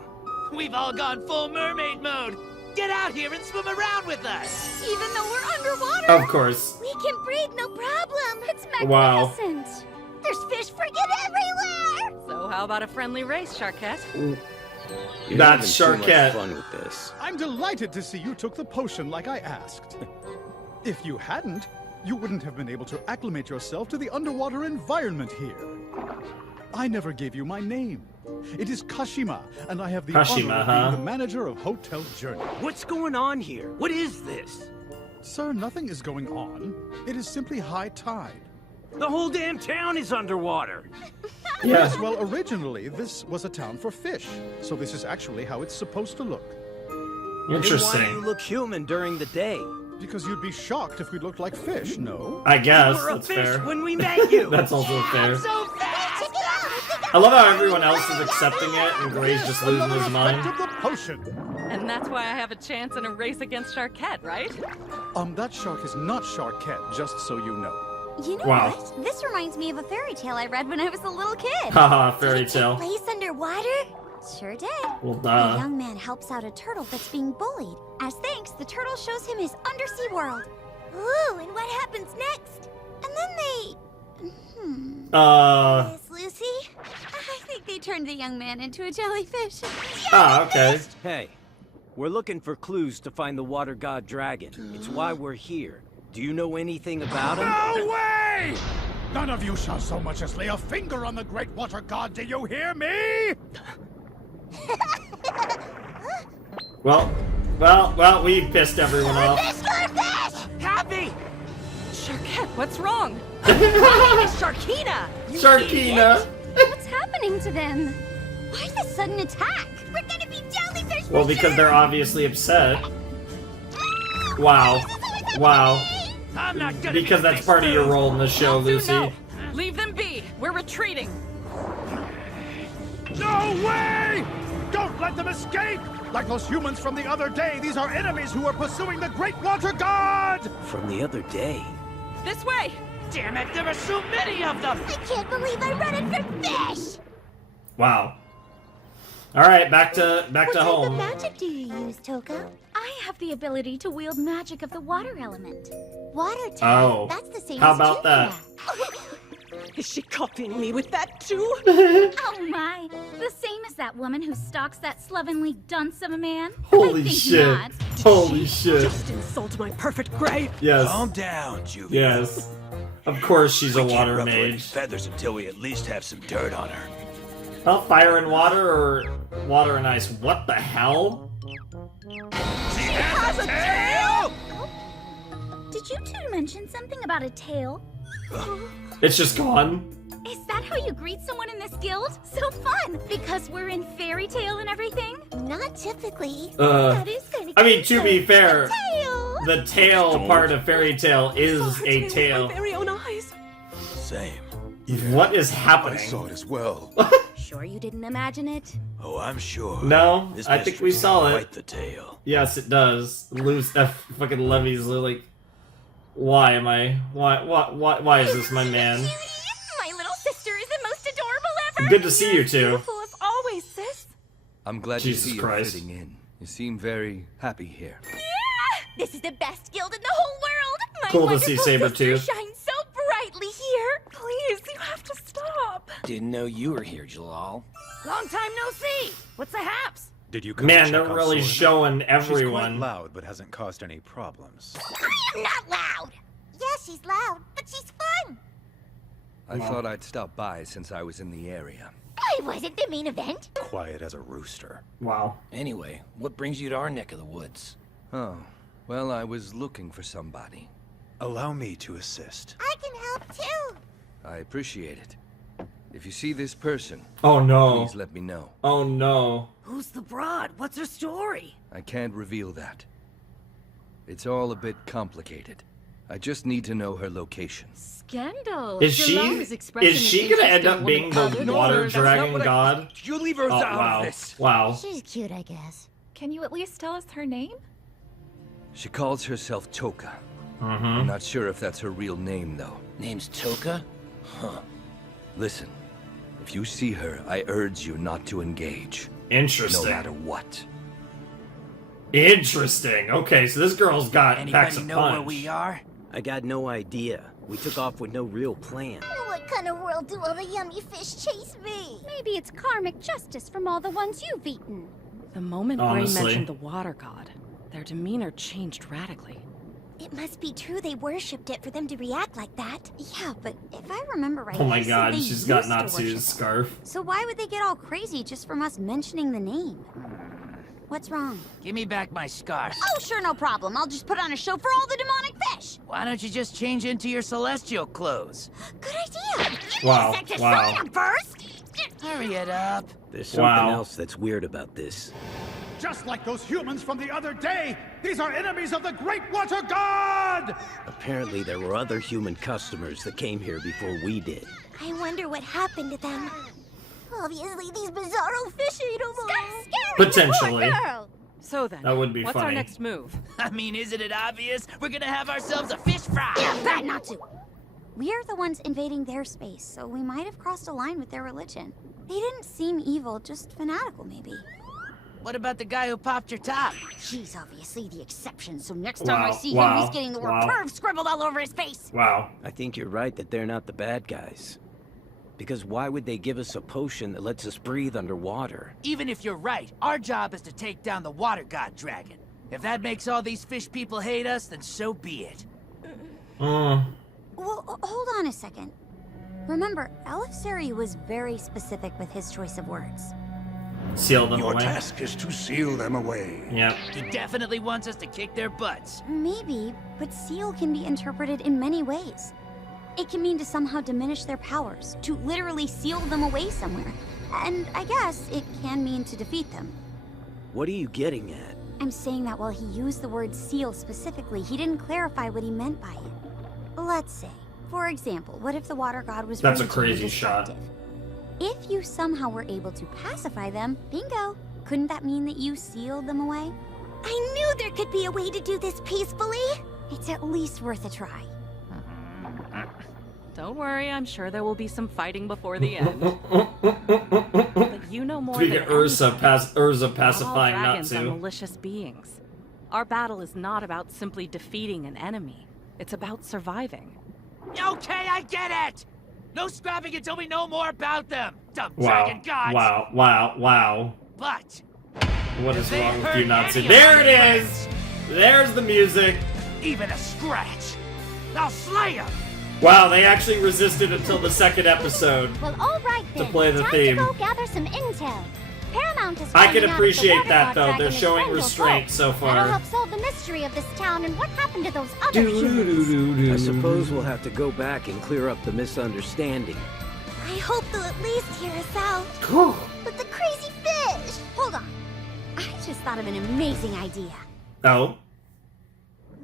We've all gone full mermaid mode. Get out here and swim around with us. Even though we're underwater. Of course. We can breathe, no problem. It's Wow. magnificent. There's fish freaking everywhere. So how about a friendly race, Sharkette? You're That's having too much Sharkette. fun with this. I'm delighted to see you took the potion like I asked. If you hadn't, you wouldn't have been able to acclimate yourself to the underwater environment here. I never gave you my name. It is Kashima, and I have the Kashima, honor of huh? being the manager of Hotel Journey. What's going on here? What is this? Sir, nothing is going on. It is simply high tide. The whole damn town is underwater. Yes, well, originally this was a town for fish, so this is actually how it's supposed to look. Then why do Interesting. you look human during the day? Because you'd be shocked if we looked like fish, no? I guess You were a that's fish fair. when we met you. That's also fair. So fast! I love how everyone else is accepting it and Gray's just losing his mind. Effect of the potion. And that's why I have a chance in a race against Sharkette, right? That shark is not Sharkette, just so you know. You know Wow. what? This reminds me of a fairy tale I read when I was a little kid. Haha, fairy Did it tale. take place underwater? Sure did. Well, A duh. young man helps out a turtle that's being bullied. As thanks, the turtle shows him his undersea world. Ooh, and what happens next? And then they... Miss Lucy? I think they turned the young man into a jellyfish. Ah, okay. Hey, we're looking for clues to find the water god dragon. It's why we're here. Do you know anything about him? No way! None of you shall so much as lay a finger on the great water god, do you hear me? Well, we pissed everyone off. Happy! Sharkette, what's wrong? My name is Sharkina! you Sharkina! What's happening to them? Why this sudden attack? We're gonna be jellyfish. Well, because they're obviously upset. Wow. Wow. I'm not gonna Because be that's fixed, part of your boo. role in the show, Natsu, Lucy. no. Leave them be. We're retreating. No way! Don't let them escape! Like those humans from the other day, these are enemies who are pursuing the great water god! From the other day. This way! Damn it, there are so many of them! I can't believe I running for fish. Wow. All right, back to What type of home. magic do you use, Toka? I have the ability to wield magic of the water element. Water type. Oh. That's the same How as about that? Is she copying me with that too? Oh my! The same as that woman who stalks that slovenly dunce of a man? Holy I think shit. not. Holy shit. Just insult my perfect grape. Yes. Calm down, Juvie. Yes. Of course she's a We can't water ruffle any mage. feathers until we at least have some dirt on her. Well, fire and water or water and ice? What the hell? She has a tail! Did you two mention something about a tail? It's just gone. Is that how you greet someone in this guild? So fun! Because we're in fairy tale and everything? Not typically. That is kind I mean, to be fair, tail. the tail part of fairy tale is a With tail. my very own eyes. Same. What is I happening? saw it as well. Sure you didn't imagine it? Oh, I'm sure. No, This I think we mistress saw is it. Quite the tale. Yes, it does. Loose F fucking Levy's like, why am I? Why is this my man? My little sister is the most adorable ever! Good to see you two. Beautiful as always, sis. I'm glad Jesus to see Christ. you're fitting in. You seem very happy here. Yeah! This is the best guild in the whole world! My Cool to see wonderful Sabretooth. sister shines so brightly here! Please, you have to stop! Didn't know you were here, Jalal. Long time no see. What's the haps? Did you come Man, to they're check on really Sorna? showing She's everyone. quite loud, but hasn't caused any problems. I am not loud! Yeah, she's loud, but she's fun! I thought I'd stop by since I was in the area. I wasn't the main event! Quiet as a rooster. Wow. Anyway, what brings you to our neck of the woods? Oh, well, I was looking for somebody. Allow me to assist. I can help too! I appreciate it. If you see this person, Oh no. please let me know. Oh no. Who's the broad? What's her story? I can't reveal that. It's all a bit complicated. I just need to know her location. Scandal. Is she gonna end up being the water dragon god? You leave her out wow. of this. Wow. She's cute, I guess. Can you at least tell us her name? She calls herself Toka. Mm-hmm. I'm not sure if that's her real name, though. Name's Toka? Huh. Listen, if you see her, I urge you not to engage. Interesting. No matter what. Interesting. Okay, so this girl's got packs Anybody of know punch. where we are? I got no idea. We took off with no real plan. What kind of world do all the yummy fish chase me? Maybe it's karmic justice from all the ones you've eaten. The moment Honestly. Bray mentioned the water god, their demeanor changed radically. It must be true they worshipped it for them to react like that. Yeah, but if I remember right, Oh my they said god, they she's got used to worship Natsu's it. scarf. So why would they get all crazy just from us mentioning the name? What's wrong? Give me back my scarf. Oh, sure, no problem. I'll just put on a show for all the demonic fish. Why don't you just change into your celestial clothes? Good idea. Wow, Give me a sec to wow. sign up first. Hurry it up. There's something Wow. else that's weird about this. Just like those humans from the other day, these are enemies of the Great Water God! Apparently there were other human customers that came here before we did. I wonder what happened to them. Obviously, these bizarro fish ate them all. Potentially. Girl. So then, That would be what's our funny. next move? I mean, isn't it obvious? We're gonna have ourselves a fish fry. Yeah, bad not to. We're the ones invading their space, so we might have crossed a line with their religion. They didn't seem evil, just fanatical, maybe. What about the guy who popped your top? She's obviously the exception, so next time I Wow, see wow, him, he's getting the word wow. perv scribbled all over his face. Wow. I think you're right that they're not the bad guys. Because why would they give us a potion that lets us breathe underwater? Even if you're right, our job is to take down the water god dragon. If that makes all these fish people hate us, then so be it. Well, hold on a second. Remember, Elefseri was very specific with his choice of words. Seal them Your away. task is to seal them away. Yep. He definitely wants us to kick their butts. Maybe, but seal can be interpreted in many ways. It can mean to somehow diminish their powers, to literally seal them away somewhere. And I guess it can mean to defeat them. What are you getting at? I'm saying that while he used the word seal specifically, he didn't clarify what he meant by it. Let's say, for example, what if the water god was That's a relatively crazy shot. destructive? If you somehow were able to pacify them, bingo! Couldn't that mean that you sealed them away? I knew there could be a way to do this peacefully. It's at least worth a try. Don't worry, I'm sure there will be some fighting before the end. But you know more Speaking than of Ursa, Ursa Not all pacifying dragons are Natsu. malicious beings. Our battle is not about simply defeating an enemy. It's about surviving. Okay, I get it! No scrapping until we know more about them, dumb Wow. dragon gods! Wow. Wow. Wow. But What if is they wrong with hurt you, Natsu? any of There our it is! There's the music. even a scratch, I'll slay them! Wow, they actually resisted until the second episode. Well, all right To then. play the Time theme. to go gather some intel. Paramount is I can finding out if the appreciate water that, god though. dragon They're is showing friend or restraint foe. so far. That'll help solve the mystery of this town and what happened to those other humans. I suppose we'll have to go back and clear up the misunderstanding. I hope they'll at least hear us out. Cool. But the crazy fish! Hold on. I just thought of an amazing idea. Oh,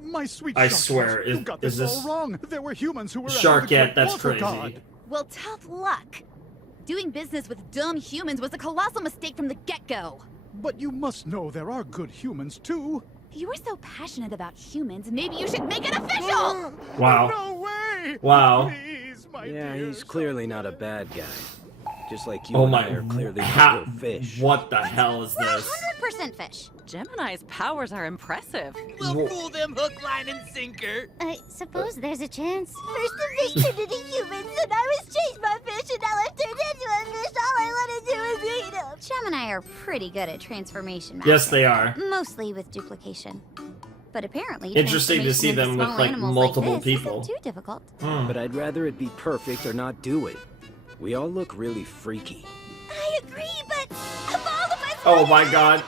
My sweet I Sharkette, swear, you is- got is this this- all wrong. There were humans who were after the Sharkette, Great that's Water crazy. God. Well, tough luck. Doing business with dumb humans was a colossal mistake from the get-go. But you must know there are good humans too. If you were so passionate about humans, maybe you should make it official! Wow. No way! Wow. Please, my Yeah, dear he's clearly not a bad guy. Just like you Oh and my, I are clearly ha- real fish. what the hell is this? 100% fish. Gemini's powers are impressive. We'll fool them hook, line, and sinker. I suppose there's a chance. First the fish turned into humans, and I was chased by fish, and now I've turned into a fish. All I want to do is eat them. Gemini are pretty good at transformation. Yes, they are. Mostly with duplication. But apparently, Interesting to see them with like multiple like this people. isn't too difficult. But I'd rather it be perfect or not do it. We all look really freaky. I agree, but of all of us, Oh my god.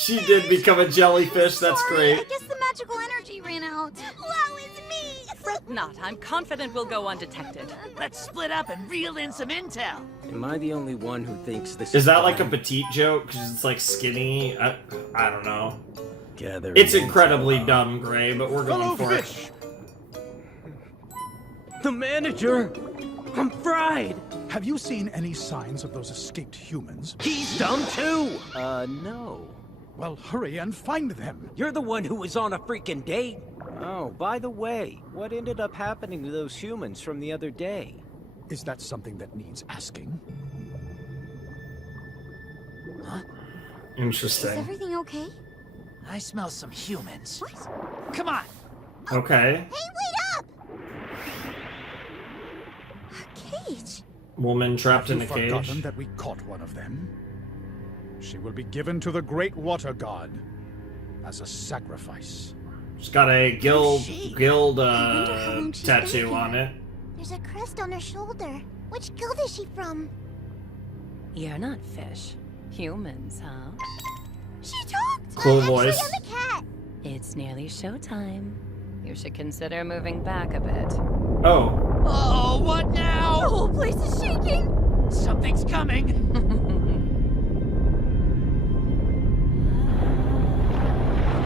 She did become a jellyfish, that's Sorry, I great. guess the magical energy ran out. woe is me. Fret not, I'm confident we'll go undetected. Let's split up and reel in some intel. Am I the only one who thinks this Is that like a petite joke? Because it's like skinny? I don't know. Gather It's in incredibly some- dumb, Gray, but we're going for it. The manager! I'm fried! Have you seen any signs of those escaped humans? He's dumb too! No. Well, hurry and find them. You're the one who was on a freaking date. Oh, by the way, what ended up happening to those humans from the other day? Is that something that needs asking? Huh? Is Interesting. everything okay? I smell some humans. What? Come on. Okay. Hey, wait up! A cage. Woman trapped Have in you a forgotten cage. that we caught one of them? She will be given to the Great Water God as a sacrifice. She's got a guild tattoo on it. There's a crest on her shoulder. Which guild is she from? You're not fish. Humans, huh? She talked! Cool Actually, voice. I'm a cat. It's nearly showtime. You should consider moving back a bit. Oh. Oh, what now? The whole place is shaking! Something's coming.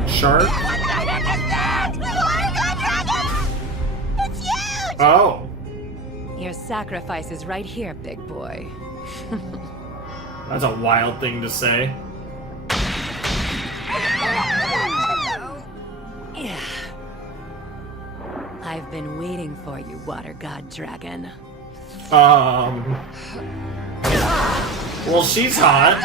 Shark? What the heck is that? The Water God Dragon! It's huge! Oh. Your sacrifice is right here, big boy. That's a wild thing to say. Yeah. I've been waiting for you, Water God Dragon. Well, she's hot.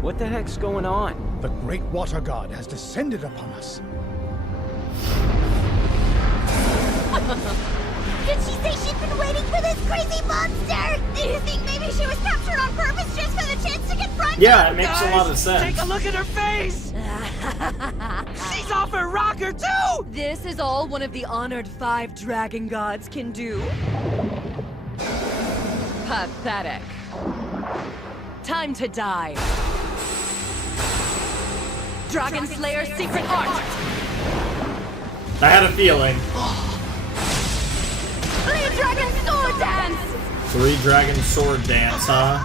What the heck's going on? The Great Water God has descended upon us. Did she say she'd been waiting for this crazy monster? Do you think maybe she was captured on purpose just for the chance to confront him? Yeah, it makes a lot of sense. Take a look at her face. She's off her rocker too. This is all one of the honored 5 dragon gods can do? Pathetic. Time to die. Dragon Slayer's secret art! I had a feeling. 3 dragon sword dance! 3 dragon sword dance, huh?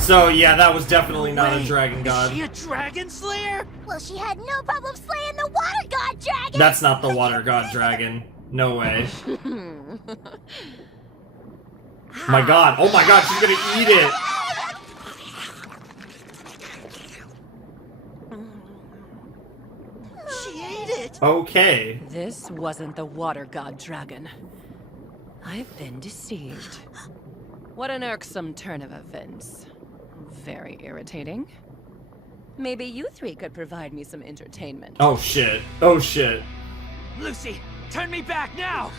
So yeah, that was definitely not a dragon god. Is she a dragon slayer? Well, she had no problem slaying the Water God Dragon! That's not the water god dragon. No way. My god. Oh my god, she's gonna eat it. She ate it. Okay. This wasn't the water god dragon. I've been deceived. What an irksome turn of events. Very irritating. Maybe you 3 could provide me some entertainment. Oh shit. Oh shit. Lucy, turn me back now.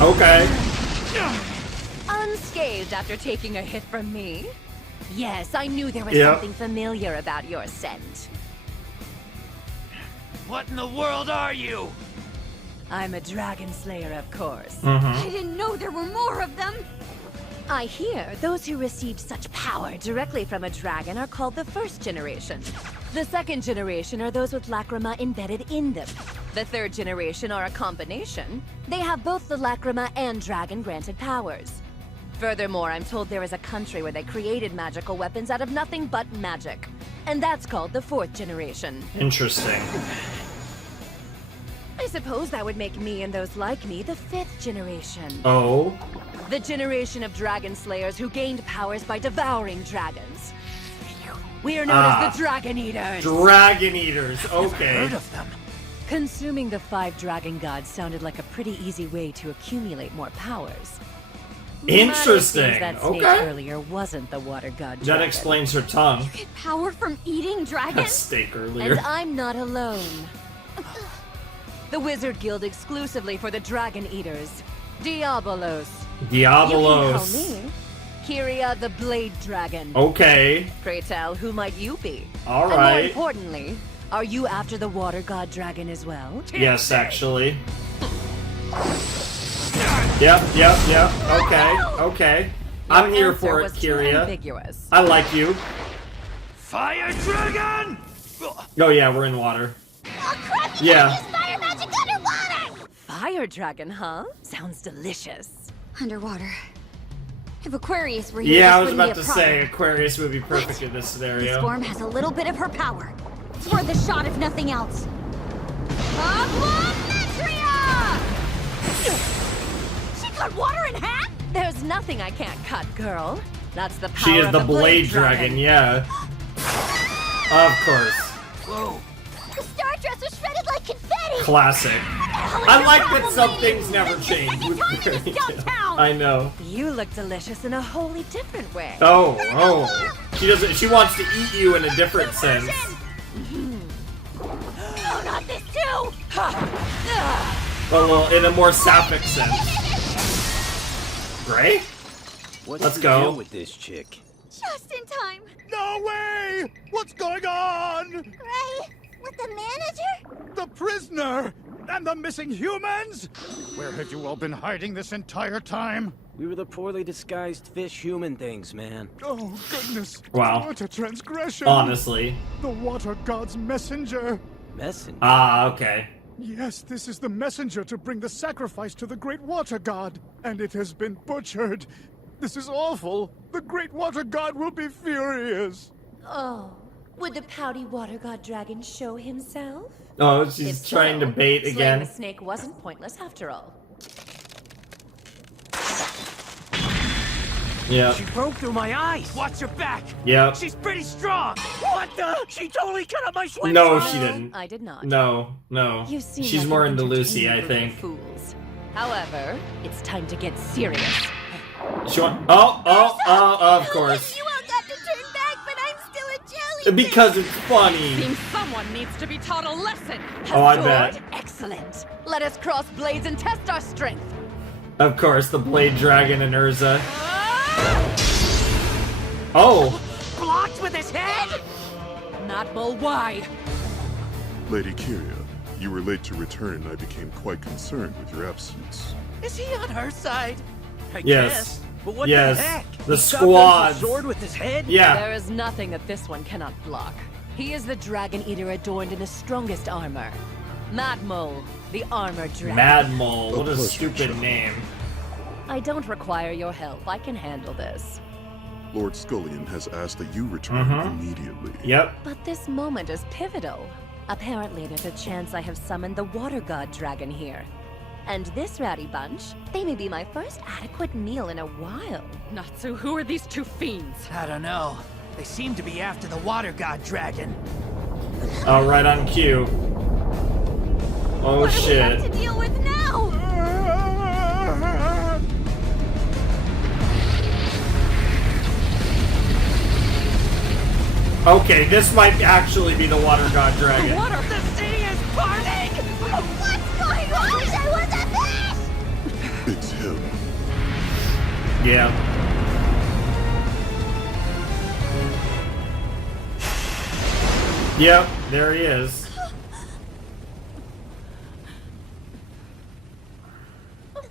Okay. Unscathed after taking a hit from me? Yes, I knew there was Yep. something familiar about your scent. What in the world are you? I'm a dragon slayer, of course. I didn't know there were more of them. I hear those who received such power directly from a dragon are called the first generation. The second generation are those with lacrima embedded in them. The third generation are a combination. They have both the lacrima and dragon granted powers. Furthermore, I'm told there is a country where they created magical weapons out of nothing but magic. And that's called the 4th generation. Interesting. I suppose that would make me and those like me the 5th generation. Oh. The generation of dragon slayers who gained powers by devouring dragons. We are known as the Dragon Eaters. Dragon Eaters, okay. Heard of them. Consuming the 5 dragon gods sounded like a pretty easy way to accumulate more powers. Interesting. But it seems that snake Okay. earlier wasn't the water god That dragon. explains her tongue. Get power from eating dragons? Steak earlier. And I'm not alone. The Wizard Guild exclusively for the Dragon Eaters. Diabolos. Diabolos. You can call me Kyria the Blade Dragon. Okay. Pray tell, who might you be? All And more right. importantly, are you after the water god dragon as well? Yes, actually. Yep. Okay. I'm here for it, was too Kyria. ambiguous. I like you. Fire dragon! Oh yeah, we're in water. Oh crap, you Yeah. can't use fire magic underwater! Fire dragon, huh? Sounds delicious. Underwater. If Aquarius were here, Yeah, this I was wouldn't about be to a problem. say Aquarius would be perfect in this This scenario. form has a little bit of her power. It's worth a shot if nothing else. She cut water in half? There's nothing I can't cut, girl. That's the power She is of the Blade Dragon, yeah. Of course. Whoa. The Star Dress was shredded like confetti! Classic. I like that some things never change with Fairy Tail. I know. You look delicious in a wholly different way. Oh. She wants to eat you in a different sense. No, not this too! Well, in a more sapphic sense. Gray? What's Let's the go. deal with this chick? Just in time. No way! What's going on? Ray, with the manager? The prisoner! And the missing humans? Where have you all been hiding this entire time? We were the poorly disguised fish-human things, man. Oh, goodness. Wow. What a transgression. Honestly. The water god's messenger. Messenger? Ah, okay. Yes, this is the messenger to bring the sacrifice to the great water god. And it has been butchered. This is awful. The great water god will be furious. Oh, would the pouty water god dragon show himself? Oh, she's If trying to so, bait slaying again. the snake wasn't pointless after all. Yeah. She broke through my ice. Watch your back. Yep. She's pretty strong. What the? She totally cut up my sweatshirt. No, she didn't. I did not. No. You seem She's like more an into Lucy, I entertaining think. group of fools. However, it's time to get serious. She want- of course. You all got to turn back, but I'm still a jelly. Because it's funny. Seems someone needs to be taught a lesson. Oh, I bet. Excellent. Let us cross blades and test our strength. Of course, the Blade Dragon and Urza. Oh. Blocked with his head? Not bull, why? Lady Kyria, you were late to return and I became quite concerned with your absence. Is he on her side? I Yes. guess. But what Yes. the heck? The He got squad. the sword with his head? Yeah. There is nothing that this one cannot block. He is the Dragon Eater adorned in the strongest armor. Mad Mole, the armored dragon. Mad Mole. What a stupid name. I don't require your help. I can handle this. Lord Scullion has asked that you return immediately. Yep. But this moment is pivotal. Apparently, there's a chance I have summoned the water god dragon here. And this rowdy bunch, they may be my first adequate meal in a while. Natsu, who are these two fiends? I don't know. They seem to be after the water god dragon. Oh, right on cue. Oh, What do we have shit. to deal with now? Okay, this might actually be the Water God Dragon. The sea is parting! What's going on? I wish I was a fish! It's him. Yeah. Yep, there he is.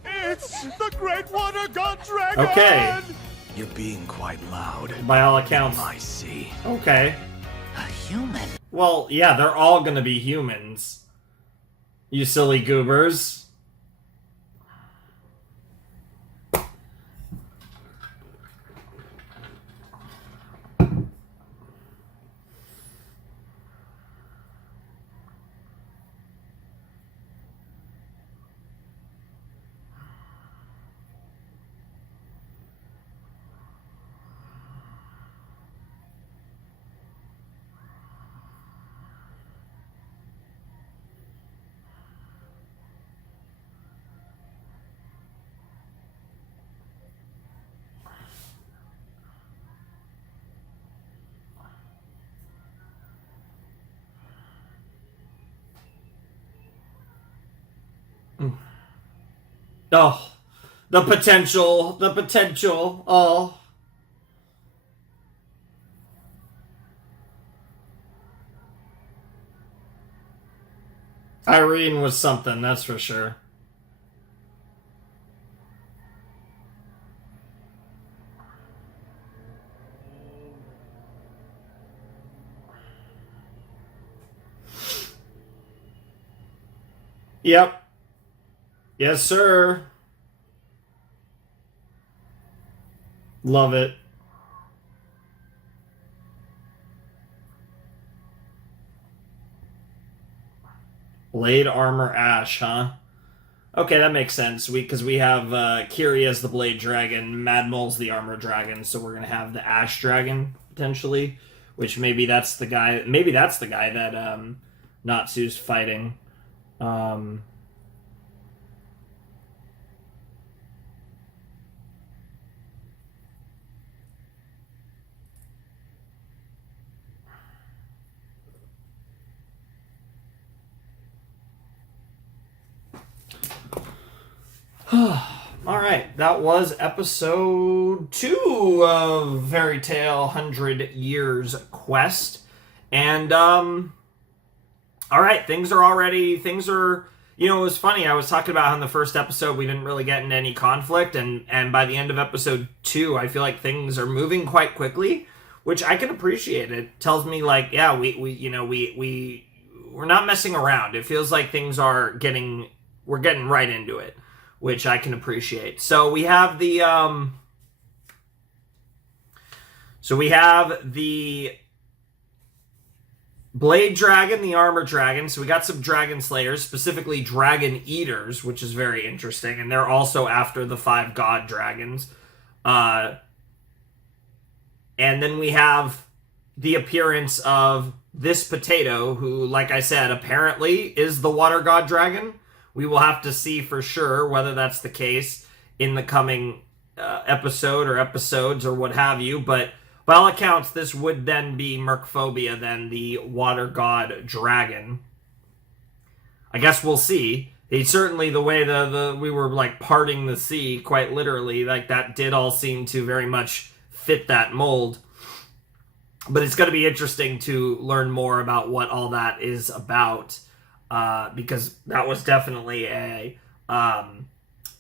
It's the great water god dragon! Okay. You're being quite loud. By all accounts. I see. Okay. A human? Well, yeah, they're all gonna be humans. You silly goobers. Oh, the potential. Oh. Irene was something, that's for sure. Yep. Yes, sir. Love it. Blade Armor Ash, huh? Okay, that makes sense. Because we have Kiri as the Blade Dragon, Mad Mole's the Armor Dragon, so we're gonna have the Ash Dragon potentially, which maybe that's the guy. Maybe that's the guy that Natsu's fighting. Alright, that was episode 2 of Fairy Tail 100 Years Quest. And, alright, things are, you know, it was funny, I was talking about how in the first episode we didn't really get into any conflict, and by the end of episode 2, I feel like things are moving quite quickly, which I can appreciate. It tells me, like, yeah, we're not messing around. It feels like things are we're getting right into it, which I can appreciate. So we have the Blade Dragon, the Armor Dragon. So we got some Dragon Slayers, specifically Dragon Eaters, which is very interesting. And they're also after the 5 God Dragons. And then we have the appearance of this potato, who, like I said, apparently is the Water God Dragon. We will have to see for sure whether that's the case in the coming episode or episodes or what have you. But by all accounts, this would then be Mercphobia, then the Water God Dragon. I guess we'll see. Certainly the way we were like parting the sea, quite literally, like that did all seem to very much fit that mold. But it's going to be interesting to learn more about what all that is about. Because that was definitely a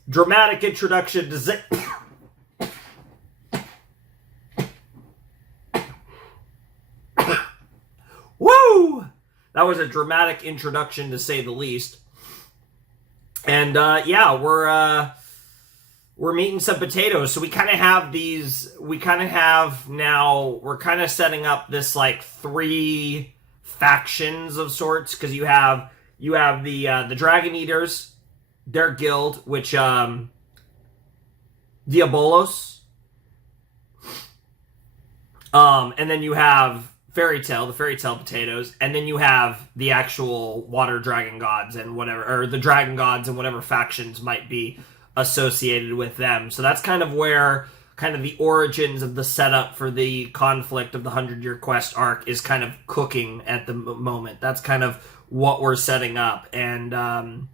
dramatic introduction to Woo! That was a dramatic introduction, to say the least. And yeah, we're meeting some potatoes. So we kind of have we're kind of setting up this like 3 factions of sorts, because you have the Dragon Eaters, their guild, which Diabolos, and then you have the Fairy Tail potatoes, and then you have the actual Water Dragon Gods and whatever, or the Dragon Gods and whatever factions might be associated with them. So that's kind of where the origins of the setup for the conflict of the 100-Year Quest arc is kind of cooking at the moment. That's kind of what we're setting up. And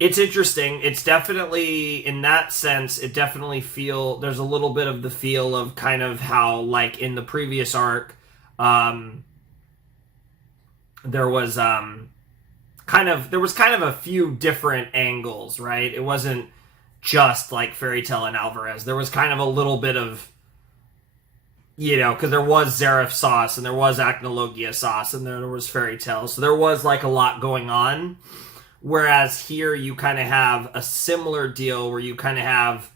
it's interesting. It's definitely, in that sense, there's a little bit of the feel of kind of how, like, in the previous arc, there was kind of a few different angles, right? It wasn't just like Fairy Tail and Alvarez. There was kind of a little bit of, you know, because there was Zareth sauce and there was Acnologia sauce and there was Fairy Tail, so there was like a lot going on. Whereas here you kind of have a similar deal where you kind of have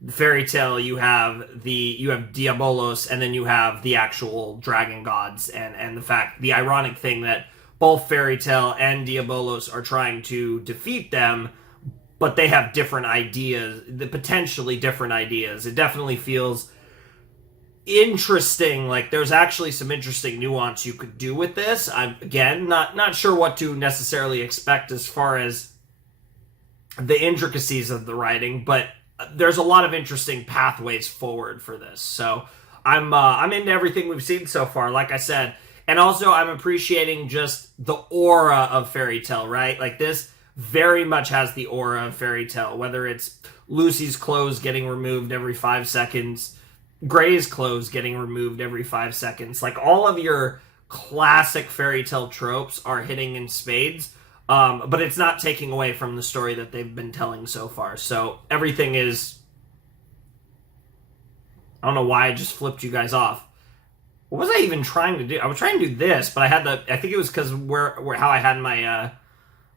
the Fairy Tail, you have Diabolos, and then you have the actual Dragon Gods, and the ironic thing that both Fairy Tail and Diabolos are trying to defeat them, but they have different ideas, potentially different ideas. It definitely feels interesting. Like, there's actually some interesting nuance you could do with this. I'm, again, not sure what to necessarily expect as far as the intricacies of the writing, but there's a lot of interesting pathways forward for this. So I'm into everything we've seen so far, like I said. And also, I'm appreciating just the aura of Fairy Tail, right? Like, this very much has the aura of fairy tale, whether it's Lucy's clothes getting removed every 5 seconds, Gray's clothes getting removed every 5 seconds. Like, all of your classic fairy tale tropes are hitting in spades, but it's not taking away from the story that they've been telling so far. So everything is... I don't know why I just flipped you guys off. What was I even trying to do? I was trying to do this, but I had the... I think it was because where how I had my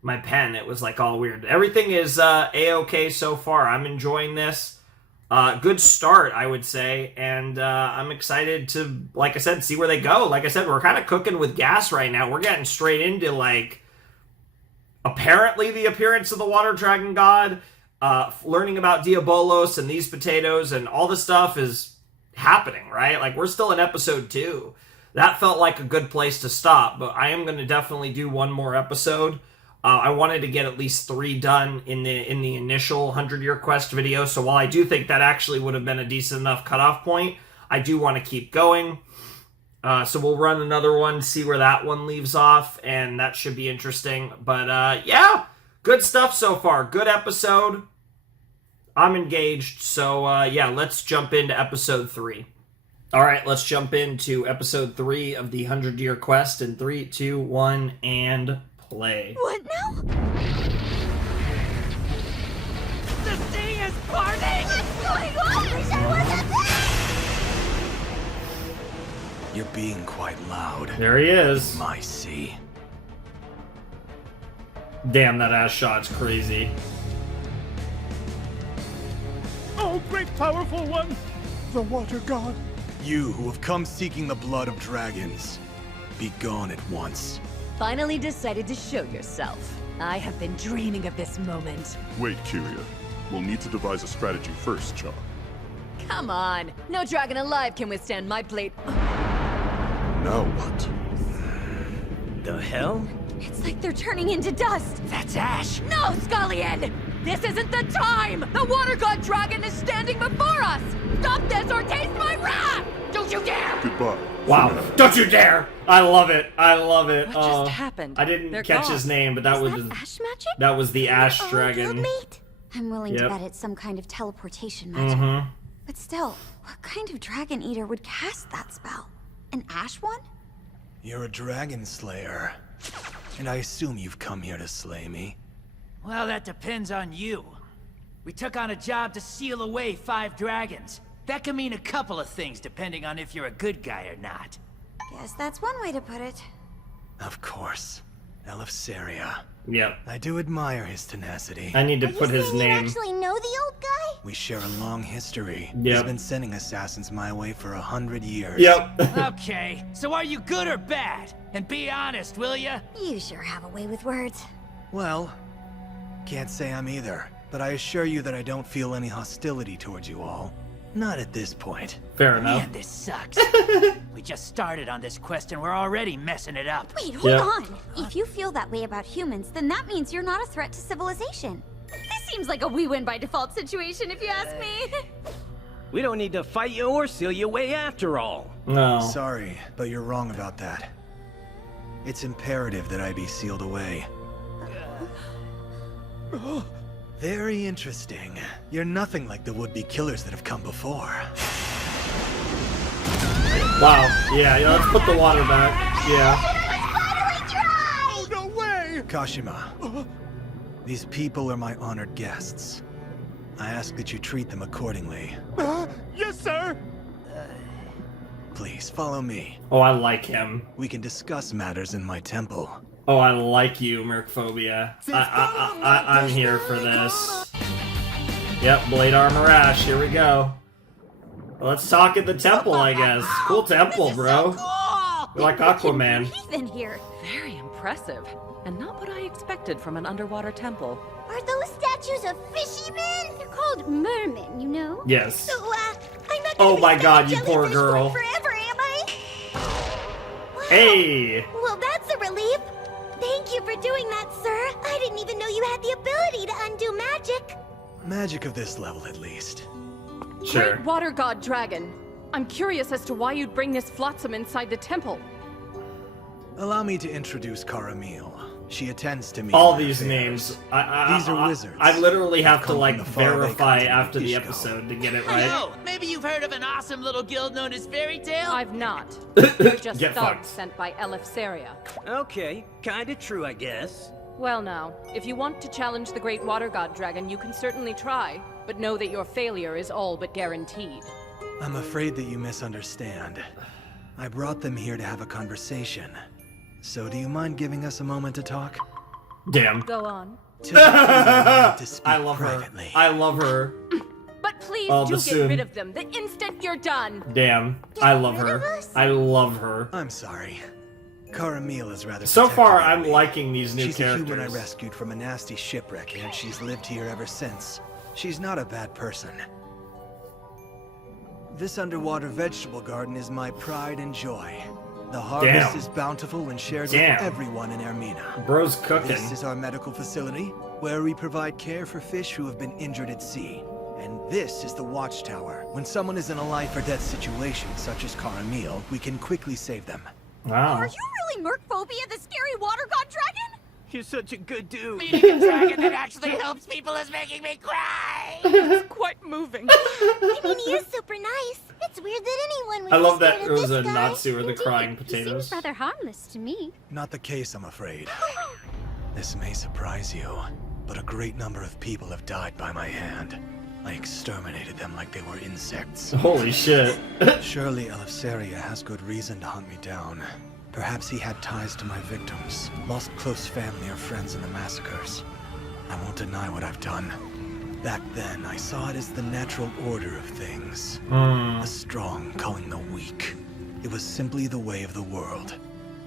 my pen. It was like all weird. Everything is A-okay so far. I'm enjoying this. Good start, I would say, and I'm excited to, like I said, see where they go. Like I said, we're kind of cooking with gas right now. We're getting straight into, like, apparently the appearance of the water dragon god, learning about Diabolos and these potatoes, and all this stuff is happening, right? Like, we're still in episode 2. That felt like a good place to stop, but I am going to definitely do one more episode. I wanted to get at least 3 done in the initial 100-year quest video, so while I do think that actually would have been a decent enough cutoff point, I do want to keep going. So we'll run another one, see where that one leaves off, and that should be interesting. But yeah, good stuff so far. Good episode. I'm engaged, so yeah, let's jump into episode 3. All right, let's jump into episode 3 of the 100-year quest in 3, 2, 1, and... play. What now? The sea is parting! What's going on? Wish I wasn't there! You're being quite loud. There he is. My sea. Damn, that ass shot's crazy. Oh, great powerful one! The water god! You who have come seeking the blood of dragons, be gone at once. Finally decided to show yourself. I have been dreaming of this moment. Wait, Kyria. We'll need to devise a strategy first, Cha. Come on. No dragon alive can withstand my blade. Now what? The hell? It's like they're turning into dust. That's Ash. No, Scullion! This isn't the time! The water god dragon is standing before us! Stop this or taste my wrath! Don't you dare! Goodbye. Wow. Don't you dare! I love it. I love it. What just happened? I didn't They're catch gone. his name, but that was Ash magic? that was the Ash Dragon. Mate? I'm willing to Yep. bet it's some kind of teleportation magic. Mm-hmm. But still, what kind of dragon eater would cast that spell? An ash one? You're a dragon slayer. And I assume you've come here to slay me. Well, that depends on you. We took on a job to seal away 5 dragons. That can mean a couple of things depending on if you're a good guy or not. Guess that's one way to put it. Of course. Elefsaria. Yep. I do admire his tenacity. I need to put his You name. actually know the old guy? We share a long history. Yep. He's been sending assassins my way for 100 years. Yep. Okay, so are you good or bad? And be honest, will ya? You sure have a way with words. Well, can't say I'm either. But I assure you that I don't feel any hostility towards you all. Not at this point. Fair enough. Man, this sucks. We just started on this quest and we're already messing it up. Wait, hold on. If you feel that way about humans, then that means you're not a threat to civilization. This seems like a we win by default situation, if you ask me. We don't need to fight you or seal you away after all. No. Sorry, but you're wrong about that. It's imperative that I be sealed away. Very interesting. You're nothing like the would-be killers that have come before. Wow. Yeah, let's put the water back. Yeah. Oh, no way! Kashima, these people are my honored guests. I ask that you treat them accordingly. Yes, sir! Please, follow me. Oh, I like him. We can discuss matters in my temple. Oh, I like you, Mercphobia. I'm here for this. Yep, Blade Armor Ash, here we go. Let's talk at the temple, I guess. Cool temple, bro. You're like Aquaman. Even here. Very impressive. And not what I expected from an underwater temple. Are those statues of fishy men? They're called mermen, you know? Yes. So, I'm not Oh gonna my be god, stuck you in poor jellyfish girl. form forever, am I? Hey! Well, that's a relief. Thank you for doing that, sir. I didn't even know you had the ability to undo magic. Magic of this level, at least. Sure. Great water god dragon. I'm curious as to why you'd bring this flotsam inside the temple. Allow me to introduce Karamil. She attends to me. All in my these affairs. names. These are wizards. I literally have to Come from like the faraway verify continent after the Ishko. episode to get it right. Oh, maybe you've heard of an awesome little guild known as Fairy Tale? I've not. They're just Get thugs fucked. sent by Eleftheria. Okay, kinda true, I guess. Well now, if you want to challenge the Great Water God Dragon, you can certainly try, but know that your failure is all but guaranteed. I'm afraid that you misunderstand. I brought them here to have a conversation. So do you mind giving us a moment to talk? Damn. Go on. To speak I love privately. her. I love her. But please All do the get soon. rid of them the instant you're done. Damn. I love her. I love her. I'm sorry. Caramel is rather So far, protective of I'm me. liking these new She's a human I characters. rescued from a nasty shipwreck, and she's lived here ever since. She's not a bad person. This underwater vegetable garden is my pride and joy. The harvest Damn. is bountiful and shared Damn. with everyone in Ermina. Bro's cooking. This is our medical facility, where we provide care for fish who have been injured at sea. And this is the watchtower. When someone is in a life or death situation, such as Caramel, we can quickly save them. Wow. Are you really Mercphobia, the scary water god dragon? You're such a good dude. Meeting a dragon that actually helps people is making me cry! It's quite moving. I mean, he is super nice. It's weird that anyone would I be love that scared it of was this a guy. Natsu or the crying He potatoes. seems rather harmless to me. Not the case, I'm afraid. This may surprise you, but a great number of people have died by my hand. I exterminated them like they were insects. Holy shit. Surely Eleftheria has good reason to hunt me down. Perhaps he had ties to my victims, lost close family or friends in the massacres. I won't deny what I've done. Back then, I saw it as the natural order of things. The strong calling the weak. It was simply the way of the world.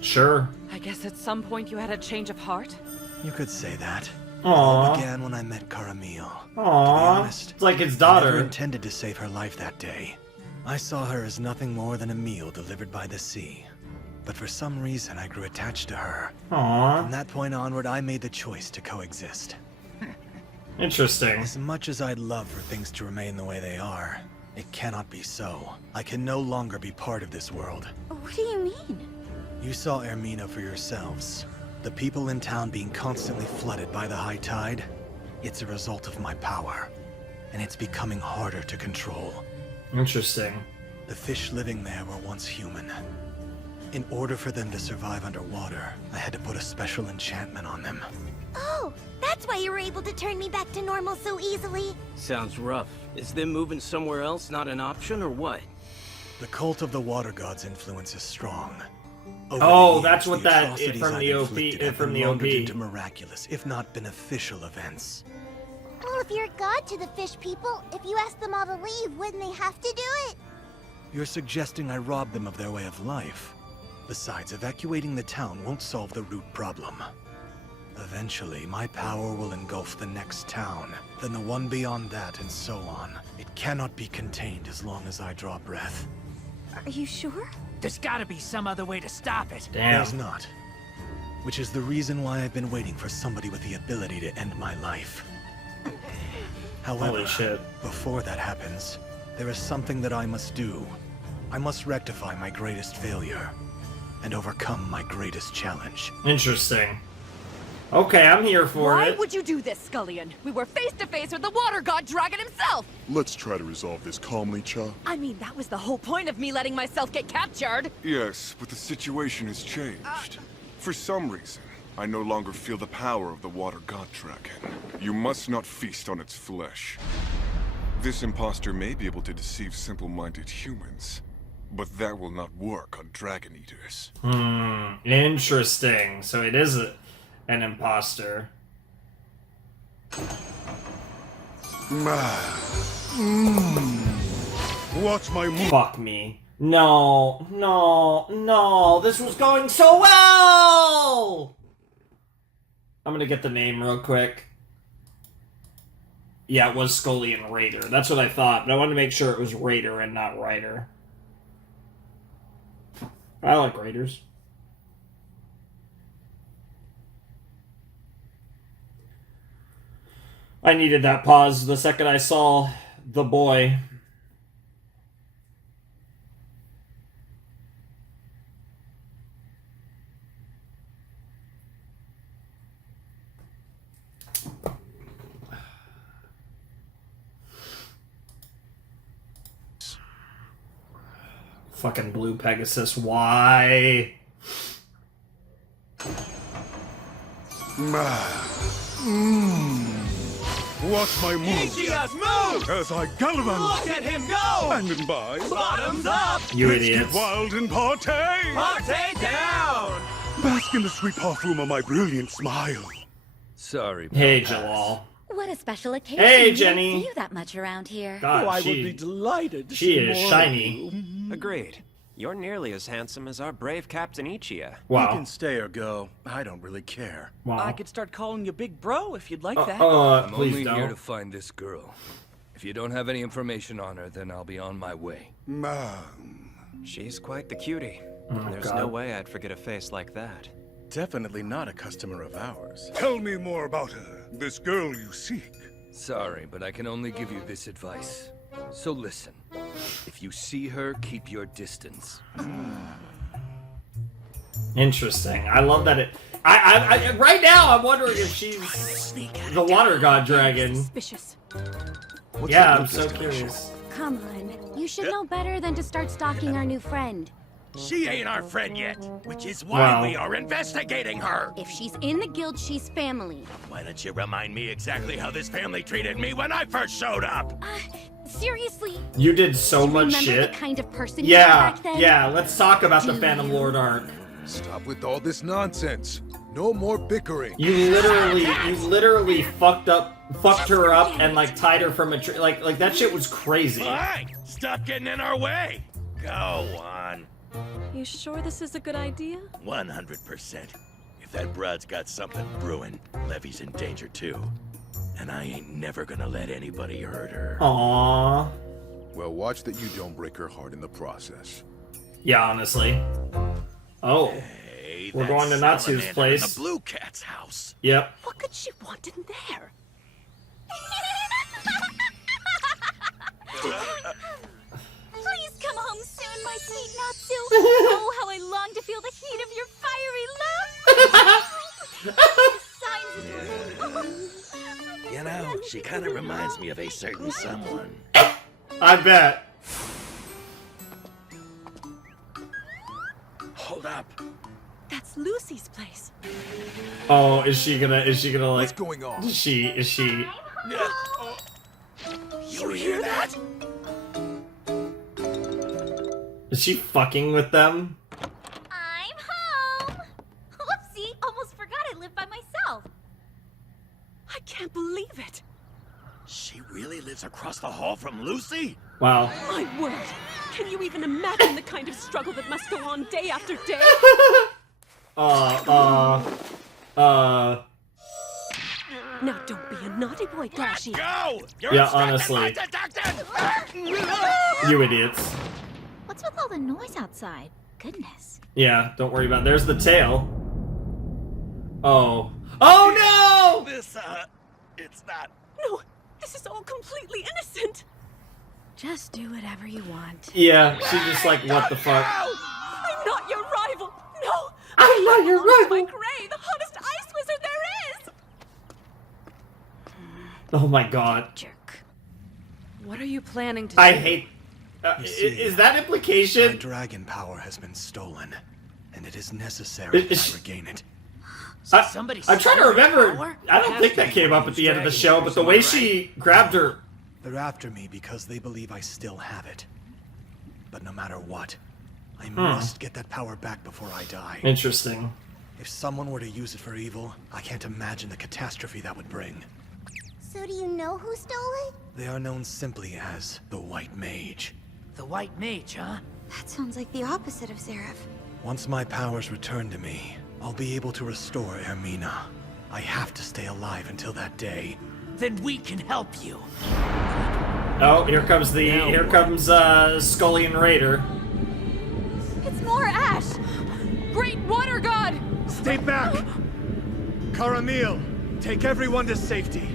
Sure. I guess at some point you had a change of heart? You could say that. It Aww. all began when I met Caramel. To be Aww. honest, It's like his I never daughter. intended to save her life that day. I saw her as nothing more than a meal delivered by the sea. But for some reason, I grew attached to her. Aww. From that point onward, I made the choice to coexist. Interesting. As much as I'd love for things to remain the way they are, it cannot be so. I can no longer be part of this world. What do you mean? You saw Ermina for yourselves. The people in town being constantly flooded by the high tide. It's a result of my power. And it's becoming harder to control. Interesting. The fish living there were once human. In order for them to survive underwater, I had to put a special enchantment on them. Oh, that's why you were able to turn me back to normal so easily. Sounds rough. Is them moving somewhere else not an option, or what? The cult of the water god's influence is strong. Over Oh, the years, that's what the that atrocities from I've the OP inflicted have from been the OP. laundered into miraculous, if not beneficial events. Well, if you're God to the fish people, if you ask them all to leave, wouldn't they have to do it? You're suggesting I rob them of their way of life. Besides, evacuating the town won't solve the root problem. Eventually, my power will engulf the next town, then the one beyond that, and so on. It cannot be contained as long as I draw breath. Are you sure? There's gotta be some other way to stop it. There's not. Which is the reason why I've been waiting for somebody with the ability to end my life. However, Holy shit. before that happens, there is something that I must do. I must rectify my greatest failure, and overcome my greatest challenge. Interesting. Okay, I'm here for Why it. would you do this, Scullion? We were face to face with the water god dragon himself! Let's try to resolve this calmly, Cha. I mean, that was the whole point of me letting myself get captured! Yes, but the situation has changed. For some reason, I no longer feel the power of the water god dragon. You must not feast on its flesh. This imposter may be able to deceive simple-minded humans, but that will not work on dragon eaters. Interesting. So it is an imposter. Watch my move. Fuck me. No, no, no. This was going so well! I'm gonna get the name real quick. Yeah, it was Scullion Raider. That's what I thought, but I wanted to make sure it was Raider and not Rider. I like Raiders. I needed that pause the second I saw the boy. Fucking blue Pegasus, why? What's my move? Ichia's move! As I gallivant. Look at him go! Standing by. Bottoms up! You Let's idiots. get wild and partay! Partay down! Bask in the sweet perfume of my brilliant smile. Sorry. Hey, Jalal. What a special occasion. Hey, We Jenny. don't see you that much around here. God, I she- would be delighted to she see is more shiny. of you. Agreed. You're nearly as handsome as our brave Captain Ichia. Wow. You can stay or go. I don't really care. Wow. I could start calling you Big Bro if you'd like that. I'm Please only here don't. to find this girl. If you don't have any information on her, then I'll be on my way. She's quite the cutie. Oh, There's God. no way I'd forget a face like that. Definitely not a customer of ours. Tell me more about her, this girl you seek. Sorry, but I can only give you this advice. So listen. If you see her, keep your distance. Interesting. I love that it. I right now I'm wondering if she's the water god dragon. Suspicious. Yeah, I'm so curious. Come on. You should know better than to start stalking our new friend. She ain't our friend yet, which is why Wow. we are investigating her. If she's in the guild, she's family. Why don't you remind me exactly how this family treated me when I first showed up? Seriously? You did so much Remember shit. the kind of person you were Yeah, back then? yeah. Let's talk about the Do Phantom you? Lord arc. Stop with all this nonsense. No more bickering. You literally fucked her up and like tied her from a tree. Like that shit was crazy. Fine, stop getting in our way. Go on. You sure this is a good idea? 100%. If that broad's got something brewing, Levy's in danger too. And I ain't never gonna let anybody hurt her. Aww. Well, watch that you don't break her heart in the process. Yeah, honestly. Oh, Hey, we're that's going to Natsu's Salamander in place. the Blue Cat's house. Yep. What could she want in there? Please come home soon, my sweet Natsu. Oh, how I long to feel the heat of your fiery love. You know, she kind of reminds me of a certain someone. I bet. Hold up. That's Lucy's place. Oh, is she gonna like? What's going on? Is she? You hear that? Is she fucking with them? I'm home. Whoopsie, almost forgot I live by myself. I can't believe it. She really lives across the hall from Lucy? Wow. My word. Can you even imagine the kind of struggle that must go on day after day? Now don't be a naughty boy, Dashi. Go! Yeah, honestly. You idiots. What's with all the noise outside? Goodness. Yeah, don't worry about it. There's the tail. Oh. Oh no! This, it's not. No, this is all completely innocent. Just do whatever you want. Yeah, she's just like, what the fuck? I'm not your rival. No, I'm not your rival. Mike Ray, the hottest ice wizard there is. Oh my god. Jerk. What are you planning to do? I hate. You see, Is that my implication? dragon power has been stolen, and it is necessary that I regain it. I'm trying to remember. I don't think that came up at the end of the show, but the way she grabbed her. They're after me because they believe I still have it. But no matter what, I Hmm. must get that power back before I die. Interesting. If someone were to use it for evil, I can't imagine the catastrophe that would bring. So do you know who stole it? They are known simply as the White Mage. The White Mage, huh? That sounds like the opposite of Seraph. Once my powers return to me, I'll be able to restore Ermina. I have to stay alive until that day. Then we can help you. Oh, here comes Scully and Raider. It's more ash. Great water god. Stay back! Caramil, take everyone to safety.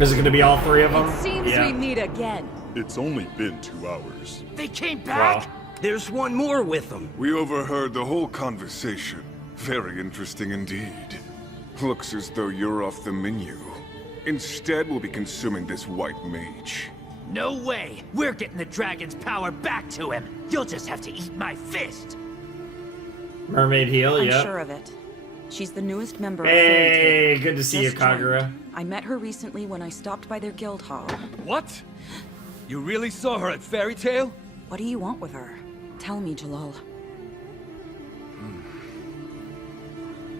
Is it going to be all three of them? It seems Yeah. we meet again. It's only been 2 hours. They came back? There's one more with them. We overheard the whole conversation. Very interesting indeed. Looks as though you're off the menu. Instead, we'll be consuming this white mage. No way! We're getting the dragon's power back to him! You'll just have to eat my fist! Mermaid heel, I'm yeah. sure of it. She's the newest member Hey, of Fairy Tail. good to see you, Just joined. Kagura. I met her recently when I stopped by their guild hall. What? You really saw her at Fairy Tail? What do you want with her? Tell me, Jalal.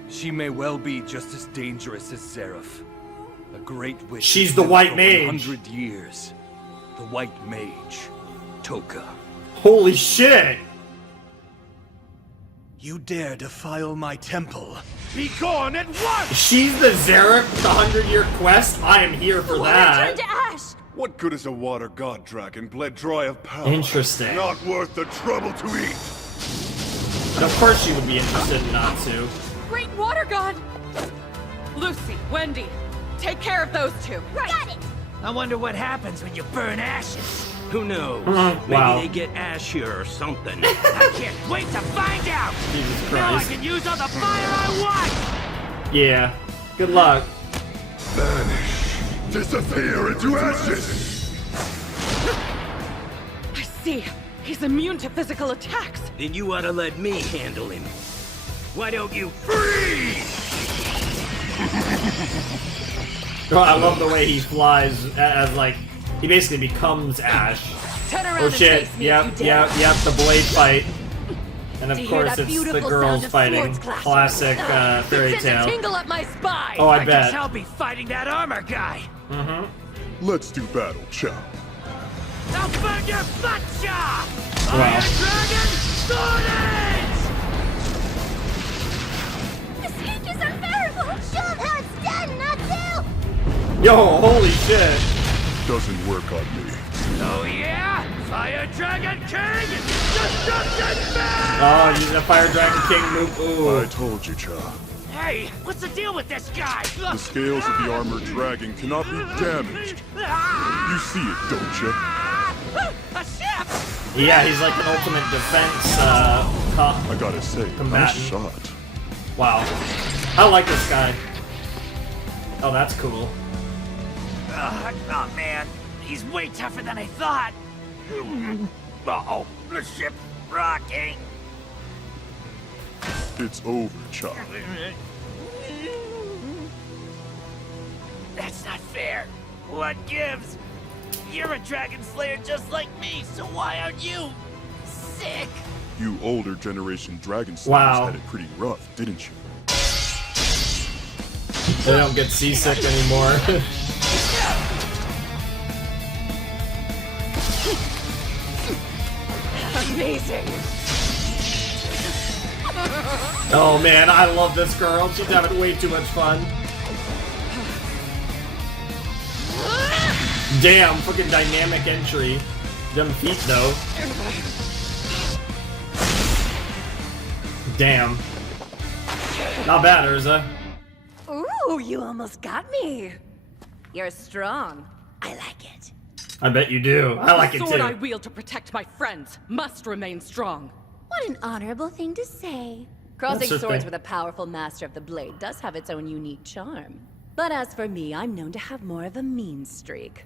She may well be just as dangerous as Seraph. A great witch. She's who the lived White for Mage. 100 years. The White Mage. Toka. Holy shit! You dare defile my temple. Be gone at once! She's the Zarek, the 100-year quest? I am here for that. ash! What good is a water god dragon bled dry of power? Interesting. Not worth the trouble to eat. And of course she would be interested in Natsu. Great water god! Lucy, Wendy, take care of those two. Right. Got it! I wonder what happens when you burn ashes. Who knows? Wow. Maybe they get ashier or something. I can't wait to find out! Jesus Now I Christ. can use all the fire I want! Yeah. Good luck. Vanish. Disappear into ashes. I see. He's immune to physical attacks. Then you ought to let me handle him. Why don't you freeze? Oh, I love the way he flies as like he basically becomes Ash. Turn around Oh and shit! face me Yep, if you dare. yep, the blade fight. And of Do you hear course that it's the beautiful girls sound of fighting. swords clashing? Classic Fairy Sends a Tail. tingle up my spine. Oh, I guess bet. I'll be fighting that armor guy. Mm-hmm. Let's do battle, Chop. I'll burn your butt job! Wow. Iron Dragon, Sword Edge! This heat is unbearable! Show him how it's done, Natsu! Yo, holy shit! Doesn't work on me. Oh yeah? Fire Dragon King! Destruction Man! Oh, he's a Fire Dragon King move. Ooh. I told you, Cha. Hey, what's the deal with this guy? The scales of the armored dragon cannot be damaged. You see it, don't you? A ship! Yeah, he's like an ultimate defense I gotta say, nice combatant. shot. Wow. I like this guy. Oh, that's cool. Oh man, he's way tougher than I thought. Uh-oh, the ship's rocking. It's over, Cha. That's not fair. What gives? You're a dragon slayer just like me, so why aren't you sick? You older generation dragon slayers Wow. had it pretty rough, didn't you? They don't get seasick anymore. Amazing. Oh man, I love this girl. She's having way too much fun. Damn, fucking dynamic entry. Them feet though. Damn. Not bad, Urza. Ooh, you almost got me. You're strong. I like it. I bet you do. I like the it sword I too. wield to protect my friends must remain strong. What an honorable thing to say. Crossing That's her swords thing. with a powerful master of the blade does have its own unique charm. But as for me, I'm known to have more of a mean streak.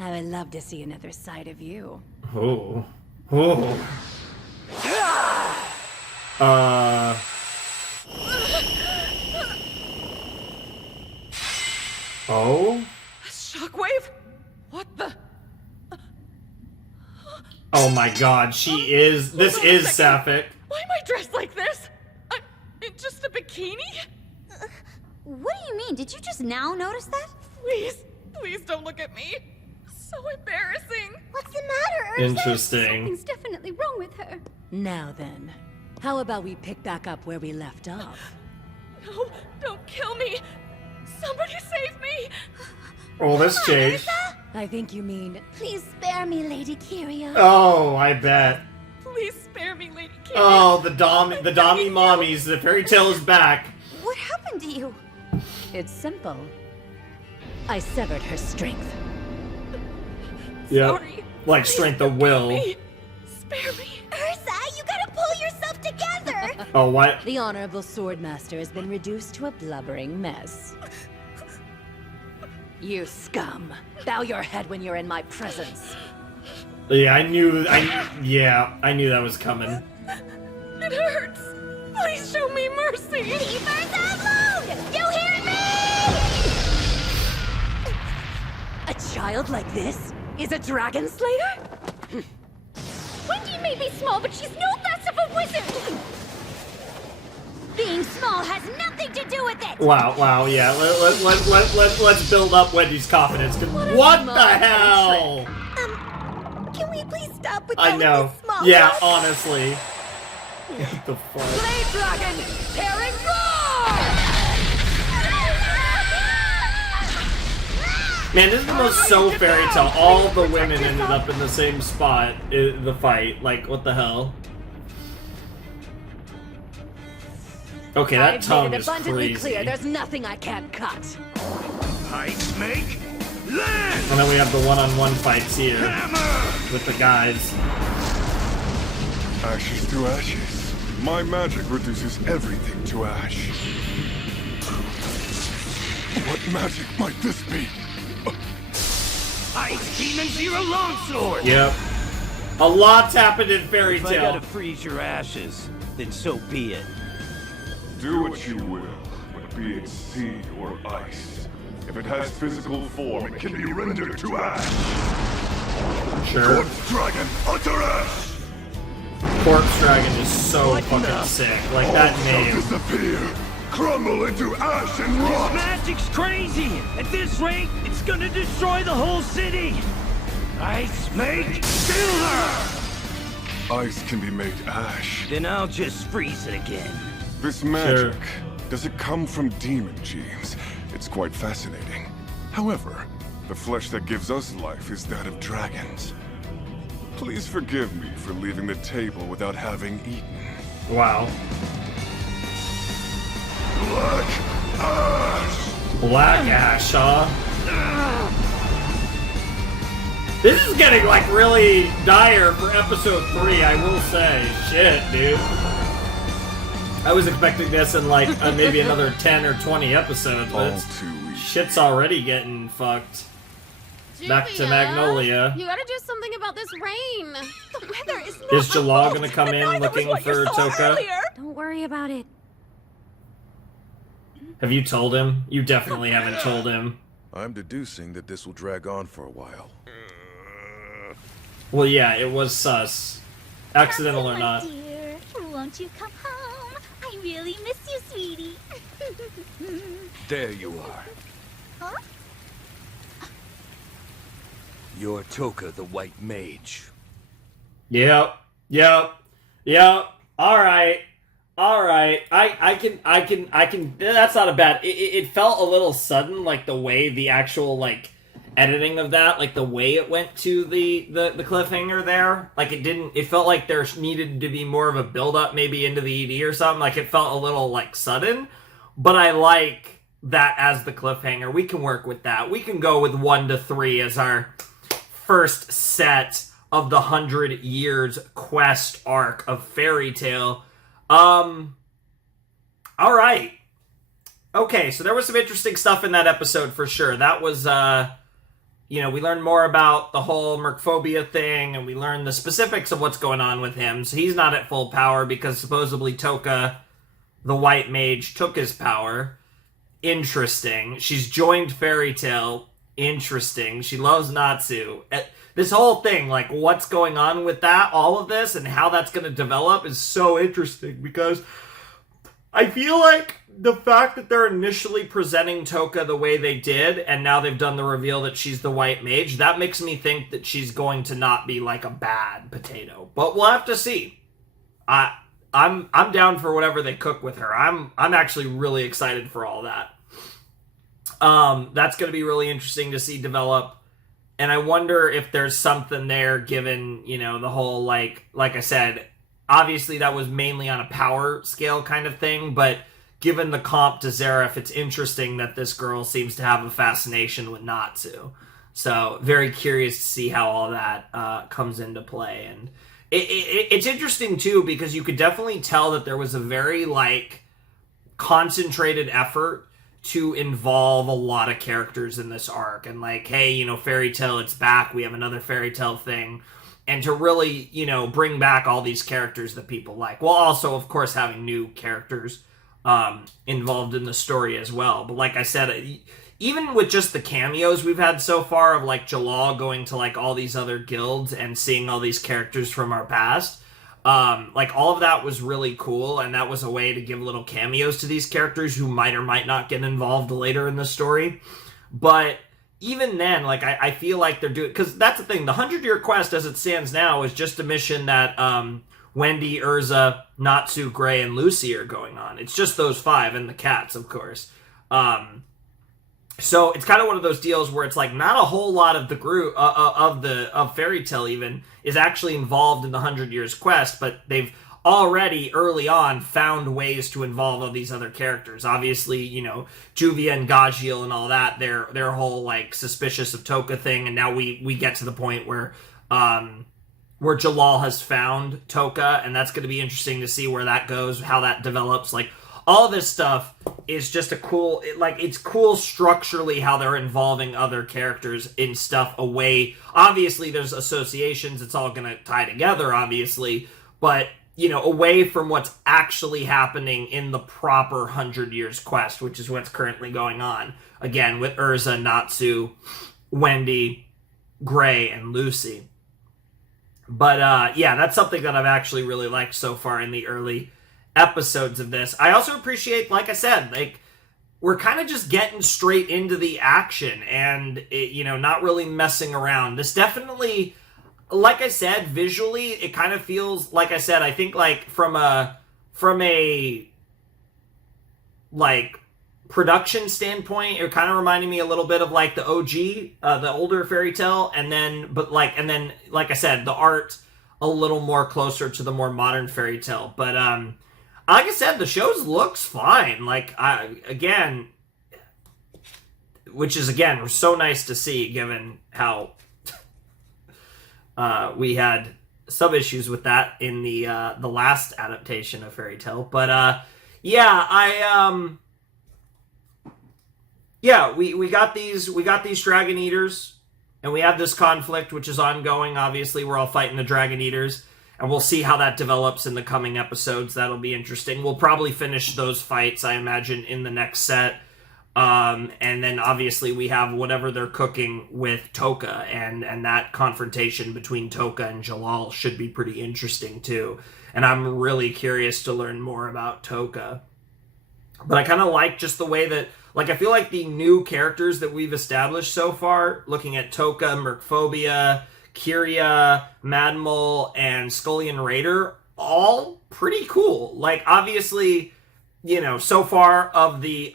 I would love to see another side of you. Oh. Oh. Oh? Shockwave? What the? Oh my god, she is. This Hold on a is second. Sapphic. Why am I dressed like this? I'm in just a bikini? What do you mean? Did you just now notice that? Please don't look at me. So embarrassing. What's the matter, Urza? Interesting. Something's definitely wrong with her. Now then, how about we pick back up where we left off? No, don't kill me. Somebody save me. Oh, this changed. I think you mean... Please spare me, Lady Kyria. Oh, I bet. Please spare me, Lady Kyria. Oh, the Dommy mommies. The fairy tale is back. What happened to you? It's simple. I severed her strength. Yep. Sorry. Like strength of will. Spare me. Urza, you gotta pull yourself together. Oh, what? The Honorable Swordmaster has been reduced to a blubbering mess. You scum. Bow your head when you're in my presence. Yeah, I knew that was coming. It hurts. Please show me mercy. Keepers of Moon! You hear me? A child like this is a dragon slayer? Wendy may be small, but she's no less of a wizard. Being small has nothing to do with it. Wow, yeah. Let's build up Wendy's confidence. What the hell? Can we please stop with I all know. of this small Yeah, talk? honestly. What the fuck? Blade Dragon! Tearing roar! Man, this is the most so fairy tale. All the women ended up in the same spot in the fight. Like, what the hell? Okay, that I've tongue made it is abundantly crazy. clear there's nothing I can't cut. Ice make land! And then we have the one-on-one fights here with the guys. Ashes to ashes. My magic reduces everything to ash. What magic might this be? Ice Demon Zero Longsword! Yep. A lot's happened in Fairy If I Tail. gotta freeze your ashes, then so be it. Do what you will, but be it sea or ice. If it has physical form, it can be rendered to ash. Sure. Corpse Dragon, utter ash! Corpse Dragon is so fucking sick. Like, that All name. shall disappear, crumble into ash and rot! Magic's crazy! At this rate, it's gonna destroy the whole city! Ice make silver! Ice can be made ash. Then I'll just freeze it again. This magic, does it come from demon genes? It's quite fascinating. However, the flesh that gives us life is that of dragons. Please forgive me for leaving the table without having eaten. Wow. Black ash! Black ash, huh? This is getting, like, really dire for episode 3, I will say. Shit, dude. I was expecting this in, like, maybe another 10 or 20 episodes, but shit's already getting fucked. Back to Magnolia. You gotta do something about this rain. The weather is not Is Jalal gonna come in looking for Toka? Don't worry about it. Have you told him? You definitely haven't told him. I'm deducing that this will drag on for a while. Well, yeah, it was sus. Accidental or not. Dear, won't you come home? I really miss you, sweetie. There you are. Huh? You're Toka the White Mage. Yep. Alright. I can, that's not a bad, it felt a little sudden, like the way the actual, like, editing of that, like the way it went to the cliffhanger there. Like it felt like there needed to be more of a build up maybe into the ED or something. Like it felt a little, like, sudden, but I like that as the cliffhanger. We can work with that. We can go with 1 to 3 as our first set of the 100 Years quest arc of Fairy Tail. All right. Okay, so there was some interesting stuff in that episode for sure. That was, we learned more about the whole Mercphobia thing, and we learned the specifics of what's going on with him. So he's not at full power because supposedly Toka, the White Mage, took his power. Interesting. She's joined Fairy Tail. Interesting. She loves Natsu. This whole thing, like, what's going on with that, all of this, and how that's going to develop is so interesting because I feel like the fact that they're initially presenting Toka the way they did, and now they've done the reveal that she's the White Mage, that makes me think that she's going to not be, like, a bad potato. But we'll have to see. I'm down for whatever they cook with her. I'm actually really excited for all that. That's going to be really interesting to see develop. And I wonder if there's something there given, the whole, like I said, obviously that was mainly on a power scale kind of thing, but given the comp to Zareth, it's interesting that this girl seems to have a fascination with Natsu. So very curious to see how all that comes into play. And it's interesting too, because you could definitely tell that there was a very, like, concentrated effort to involve a lot of characters in this arc, and like, hey, you know, Fairy Tail, it's back, we have another Fairy Tail thing, and to really, you know, bring back all these characters that people like, while also, of course, having new characters involved in the story as well. But like I said, even with just the cameos we've had so far of like Jalal going to like all these other guilds and seeing all these characters from our past, like all of that was really cool, and that was a way to give little cameos to these characters who might or might not get involved later in the story. But even then, like I feel like they're doing, because that's the thing, the 100-year quest as it stands now is just a mission that Wendy, Urza, Natsu, Gray, and Lucy are going on. It's just those 5 and the cats, of course. So it's kind of one of those deals where it's like not a whole lot of the group of Fairy Tail even is actually involved in the 100 Years quest, but they've already early on found ways to involve all these other characters. Obviously, you know, Juvia and Gajil and all that, their whole like suspicious of Toka thing, and now we get to the point where Jalal has found Toka, and that's going to be interesting to see where that goes, how that develops. Like, all this stuff is just a cool, it's cool structurally how they're involving other characters in stuff away. Obviously, there's associations, it's all going to tie together, obviously, but, you know, away from what's actually happening in the proper 100 Years quest, which is what's currently going on. Again, with Urza, Natsu, Wendy, Gray, and Lucy. But, yeah, that's something that I've actually really liked so far in the early episodes of this. I also appreciate, like I said, like, we're kind of just getting straight into the action and, you know, not really messing around. This definitely, like I said, visually, it kind of feels, like I said, I think, like, from a like, production standpoint, it kind of reminded me a little bit of, like, the OG, the older Fairy Tail, and then, like I said, the art a little more closer to the more modern Fairy Tail. But, like I said, the show looks fine. Like, again, which is, again, so nice to see, given how we had some issues with that in the last adaptation of Fairy Tail. But, yeah, yeah, we got these Dragon Eaters, and we have this conflict, which is ongoing. Obviously, we're all fighting the Dragon Eaters. And we'll see how that develops in the coming episodes. That'll be interesting. We'll probably finish those fights, I imagine, in the next set. And then, obviously, we have whatever they're cooking with Toka. And that confrontation between Toka and Jalal should be pretty interesting, too. And I'm really curious to learn more about Toka. But I kind of like just the way that, like, I feel like the new characters that we've established so far, looking at Toka, Mercphobia, Kyria, Madmol, and Scullion Raider, all pretty cool. Like, obviously, you know, so far of the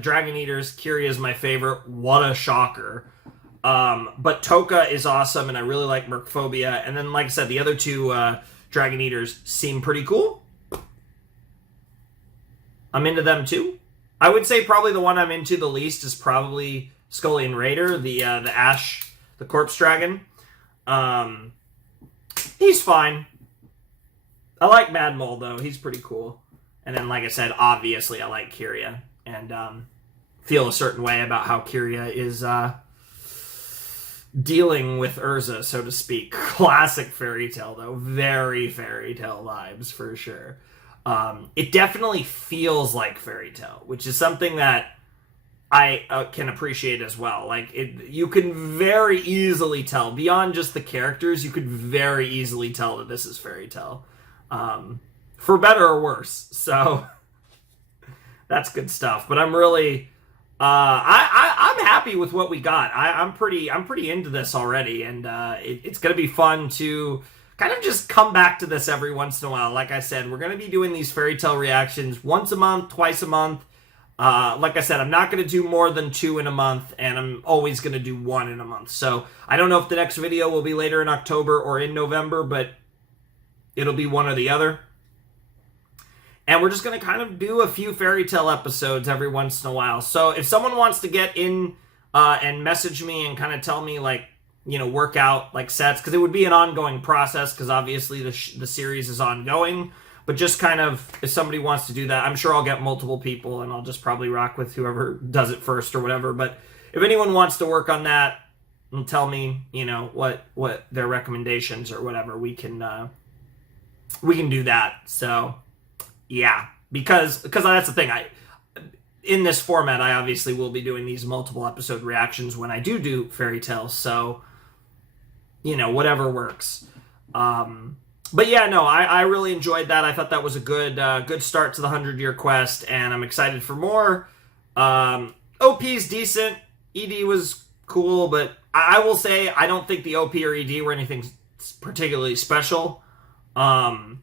Dragon Eaters, Kyria is my favorite. What a shocker. But Toka is awesome, and I really like Mercphobia. And then, like I said, the other two Dragon Eaters seem pretty cool. I'm into them too. I would say probably the one I'm into the least is probably Scullion Raider, the Ash, the Corpse Dragon. He's fine. I like Mad Mole, though. He's pretty cool. And then, like I said, obviously I like Kyria. And feel a certain way about how Kyria is dealing with Urza, so to speak. Classic Fairy Tail, though. Very Fairy Tail vibes, for sure. It definitely feels like Fairy Tail, which is something that I can appreciate as well. Like, you can very easily tell, beyond just the characters, you could very easily tell that this is Fairy Tail. For better or worse. So, that's good stuff. But I'm really, I'm happy with what we got. I'm pretty into this already, and it's going to be fun to kind of just come back to this every once in a while. Like I said, we're going to be doing these Fairy Tail reactions once a month, twice a month. Like I said, I'm not going to do more than 2 in a month, and I'm always going to do 1 in a month. So I don't know if the next video will be later in October or in November, but it'll be one or the other. And we're just going to kind of do a few Fairy Tail episodes every once in a while. So if someone wants to get in and message me and kind of tell me, like, you know, work out, like, sets, because it would be an ongoing process, because obviously the series is ongoing. But just kind of, if somebody wants to do that, I'm sure I'll get multiple people, and I'll just probably rock with whoever does it first or whatever. But if anyone wants to work on that and tell me, you know, what their recommendations or whatever, we can do that. So yeah, because that's the thing. In this format, I obviously will be doing these multiple episode reactions when I do Fairy Tale. So, you know, whatever works. But yeah, no, I really enjoyed that. I thought that was a good start to the 100-year quest, and I'm excited for more. OP's decent. ED was cool, but I will say I don't think the OP or ED were anything particularly special. But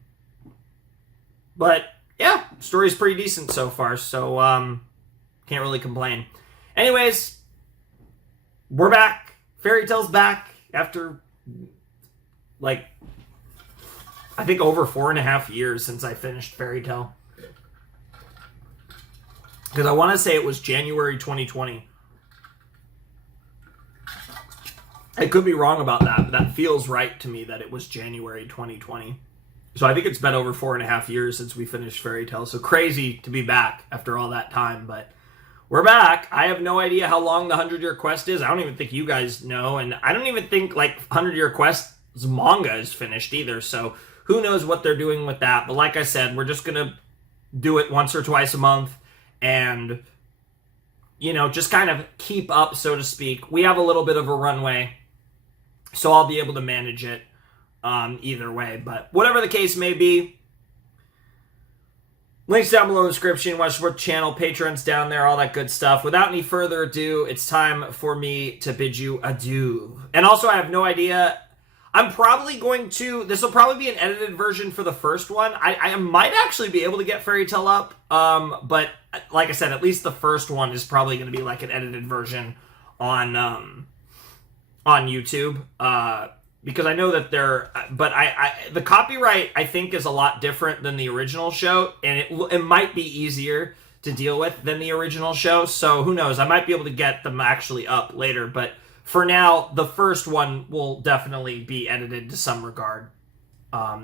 yeah, story's pretty decent so far, so can't really complain. Anyways, we're back. Fairy Tale's back after, like, I think over 4.5 years since I finished Fairy Tale. Because I want to say it was January 2020. I could be wrong about that, but that feels right to me that it was January 2020. So I think it's been over 4.5 years since we finished Fairy Tale. So crazy to be back after all that time, but we're back. I have no idea how long the 100-year quest is. I don't even think you guys know, and I don't even think, like, 100-year quest's manga is finished either, so who knows what they're doing with that. But like I said, we're just going to do it once or twice a month and, you know, just kind of keep up, so to speak. We have a little bit of a runway, so I'll be able to manage it either way. But whatever the case may be, links down below in the description. Want to support the channel, patrons down there, all that good stuff. Without any further ado, it's time for me to bid you adieu. And also, I have no idea. I'm probably going to, this will probably be an edited version for the first one. I might actually be able to get Fairy Tale up, but like I said, at least the first one is probably going to be like an edited version on YouTube, because I know that but the copyright, I think, is a lot different than the original show, and it might be easier to deal with than the original show, so who knows, I might be able to get them actually up later, but for now, the first one will definitely be edited to some regard,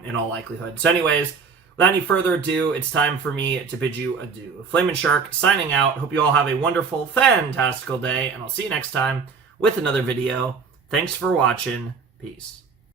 in all likelihood. So anyways, without any further ado, it's time for me to bid you adieu. Flamin' Shark signing out. Hope you all have a wonderful, fantastical day, and I'll see you next time with another video. Thanks for watching. Peace.